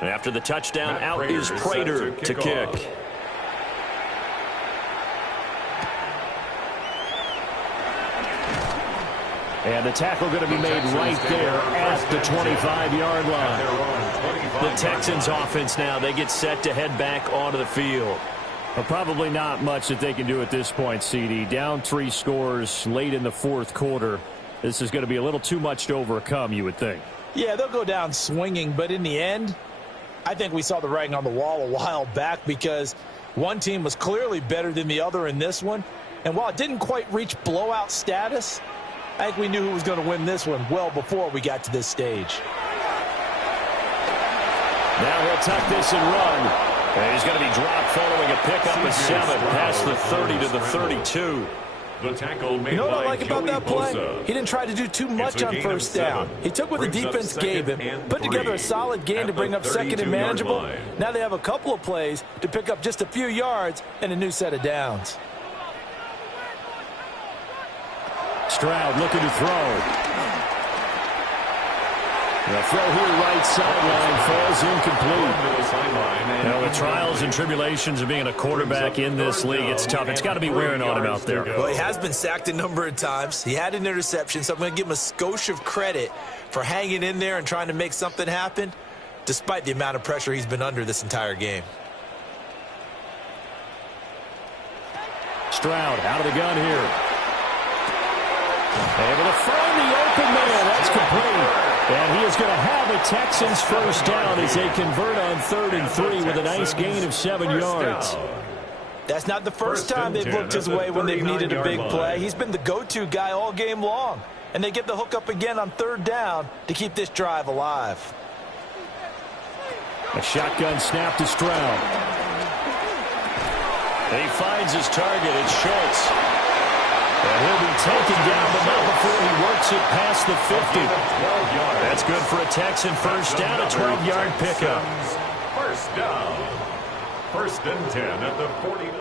After the touchdown, out is Prater to kick. And the tackle going to be made right there at the 25-yard line. The Texans offense now, they get set to head back onto the field. Well, probably not much that they can do at this point, CD. Down 3 scores late in the 4th quarter. This is going to be a little too much to overcome, you would think. Yeah, they'll go down swinging, but in the end, I think we saw the writing on the wall a while back because one team was clearly better than the other in this one. And while it didn't quite reach blowout status, I think we knew who was going to win this one well before we got to this stage. Now he'll tuck this and run. And he's going to be dropped following a pickup of 7 past the 30 to the 32. The tackle made you know what I like by about Joey that play? Bosa. He didn't try to do too much on first down. He took what the defense gave him, put together a solid game to bring up 2nd and manageable. Now they have a couple of plays to pick up just a few yards and a new set of downs. Stroud looking to throw. The throw here right sideline falls incomplete. Now, the trials and tribulations of being a quarterback in this league, it's tough. It's got to be wearing on him out there. Well, he has been sacked a number of times. He had an interception, so I'm going to give him a skosh of credit for hanging in there and trying to make something happen, despite the amount of pressure he's been under this entire game. Stroud out of the gun here. Able to find the open man. That's complete. And he is going to have a Texans first down as they convert on 3rd and 3 with a nice gain of 7 yards. That's not the first time they've looked his way when they've needed a big play. He's been the go-to guy all game long. And they get the hook up again on 3rd down to keep this drive alive. A shotgun snap to Stroud. And he finds his target. It's Schultz. And he'll be taken down, but not before he works it past the 50. That's good for a Texan first down, a 12-yard pickup. First down. 1st and 10 at the 49.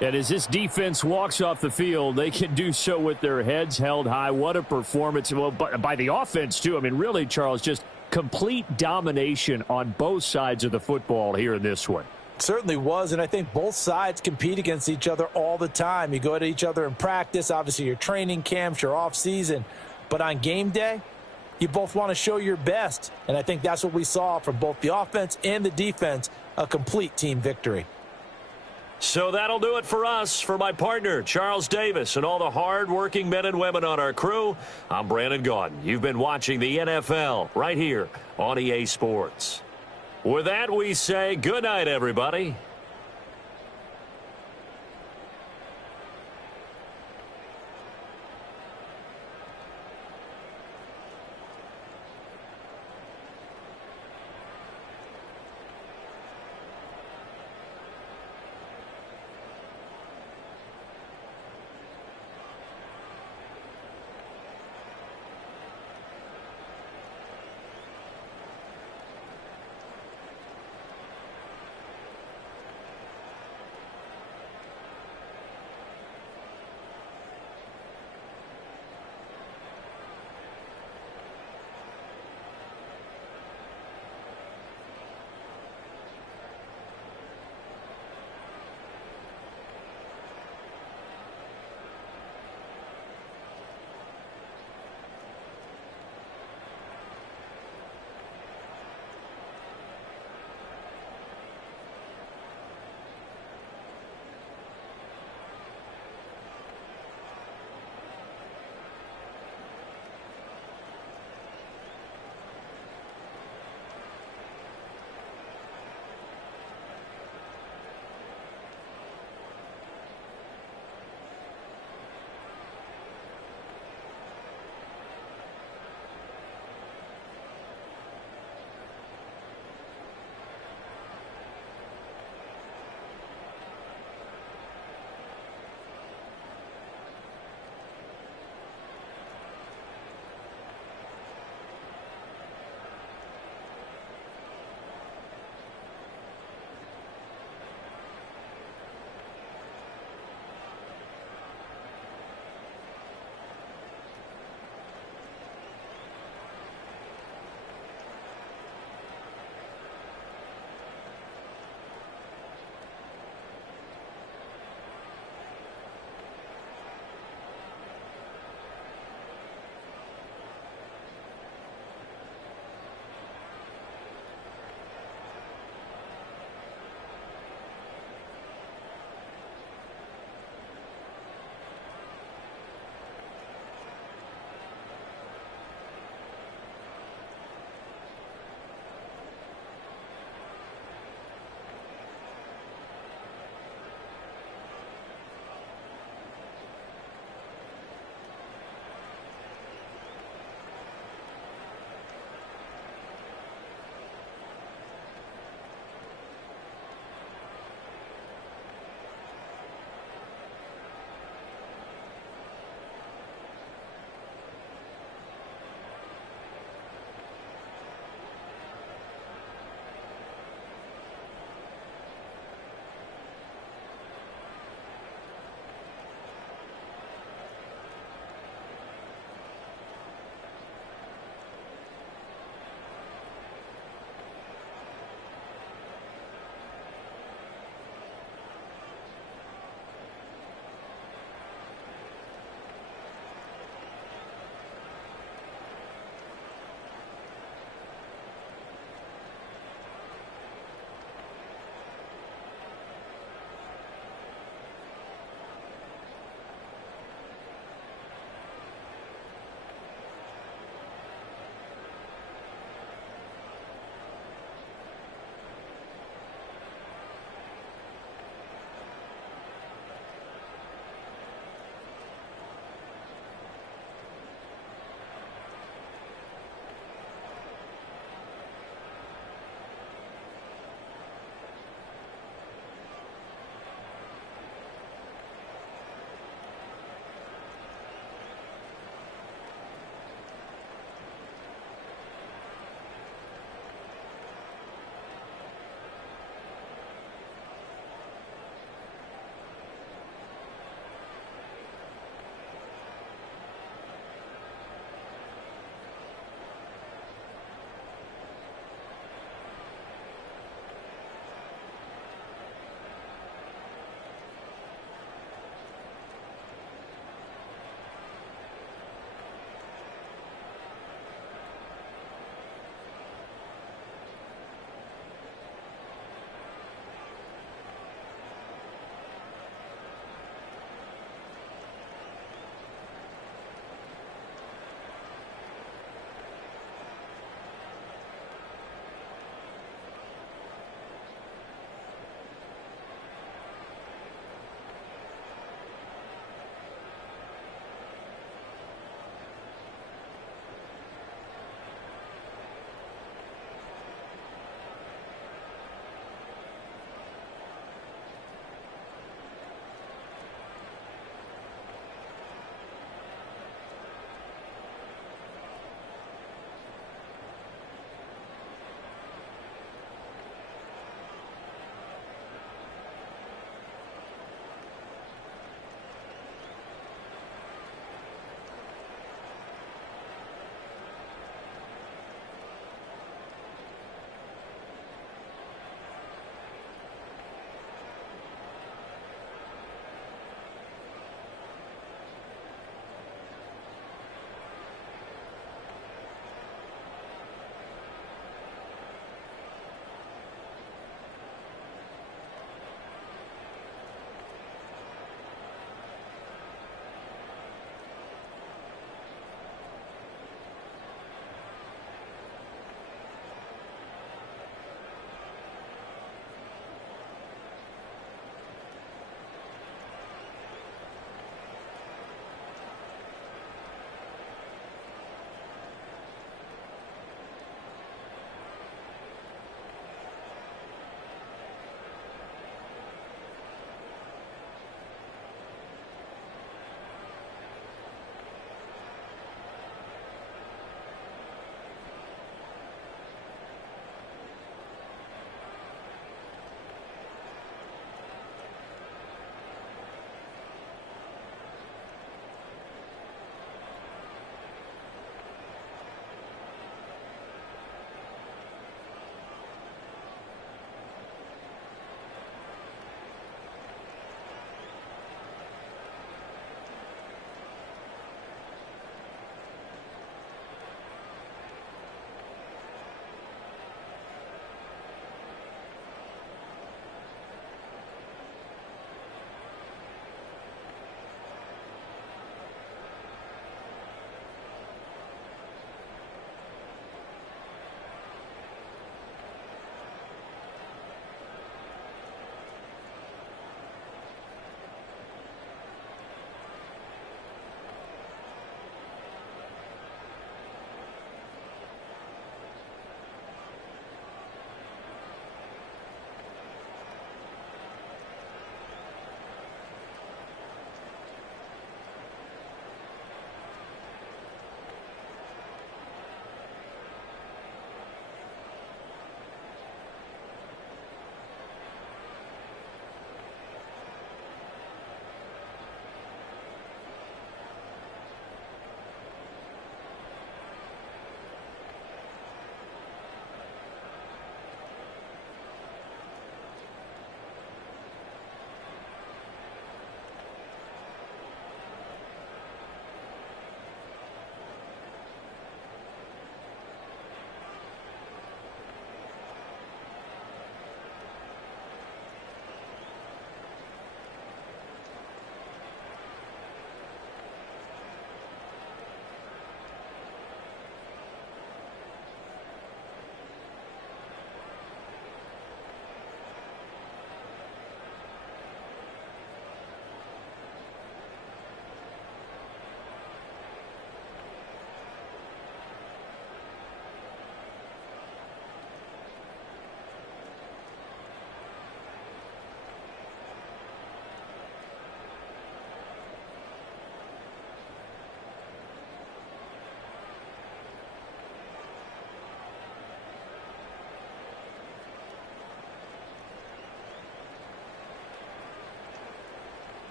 And as this defense walks off the field, they can do so with their heads held high. What a performance. Well, by the offense, too. I mean, really, Charles, just complete domination on both sides of the football here in this one. Certainly was, and I think both sides compete against each other all the time. You go to each other in practice, obviously your training camps, your off-season. But on game day, you both want to show your best. And I think that's what we saw from both the offense and the defense, a complete team victory. So that'll do it for us. For my partner, Charles Davis, and all the hard-working men and women on our crew, I'm Brandon Gaudin. You've been watching the NFL right here on EA Sports. With that, we say good night, everybody.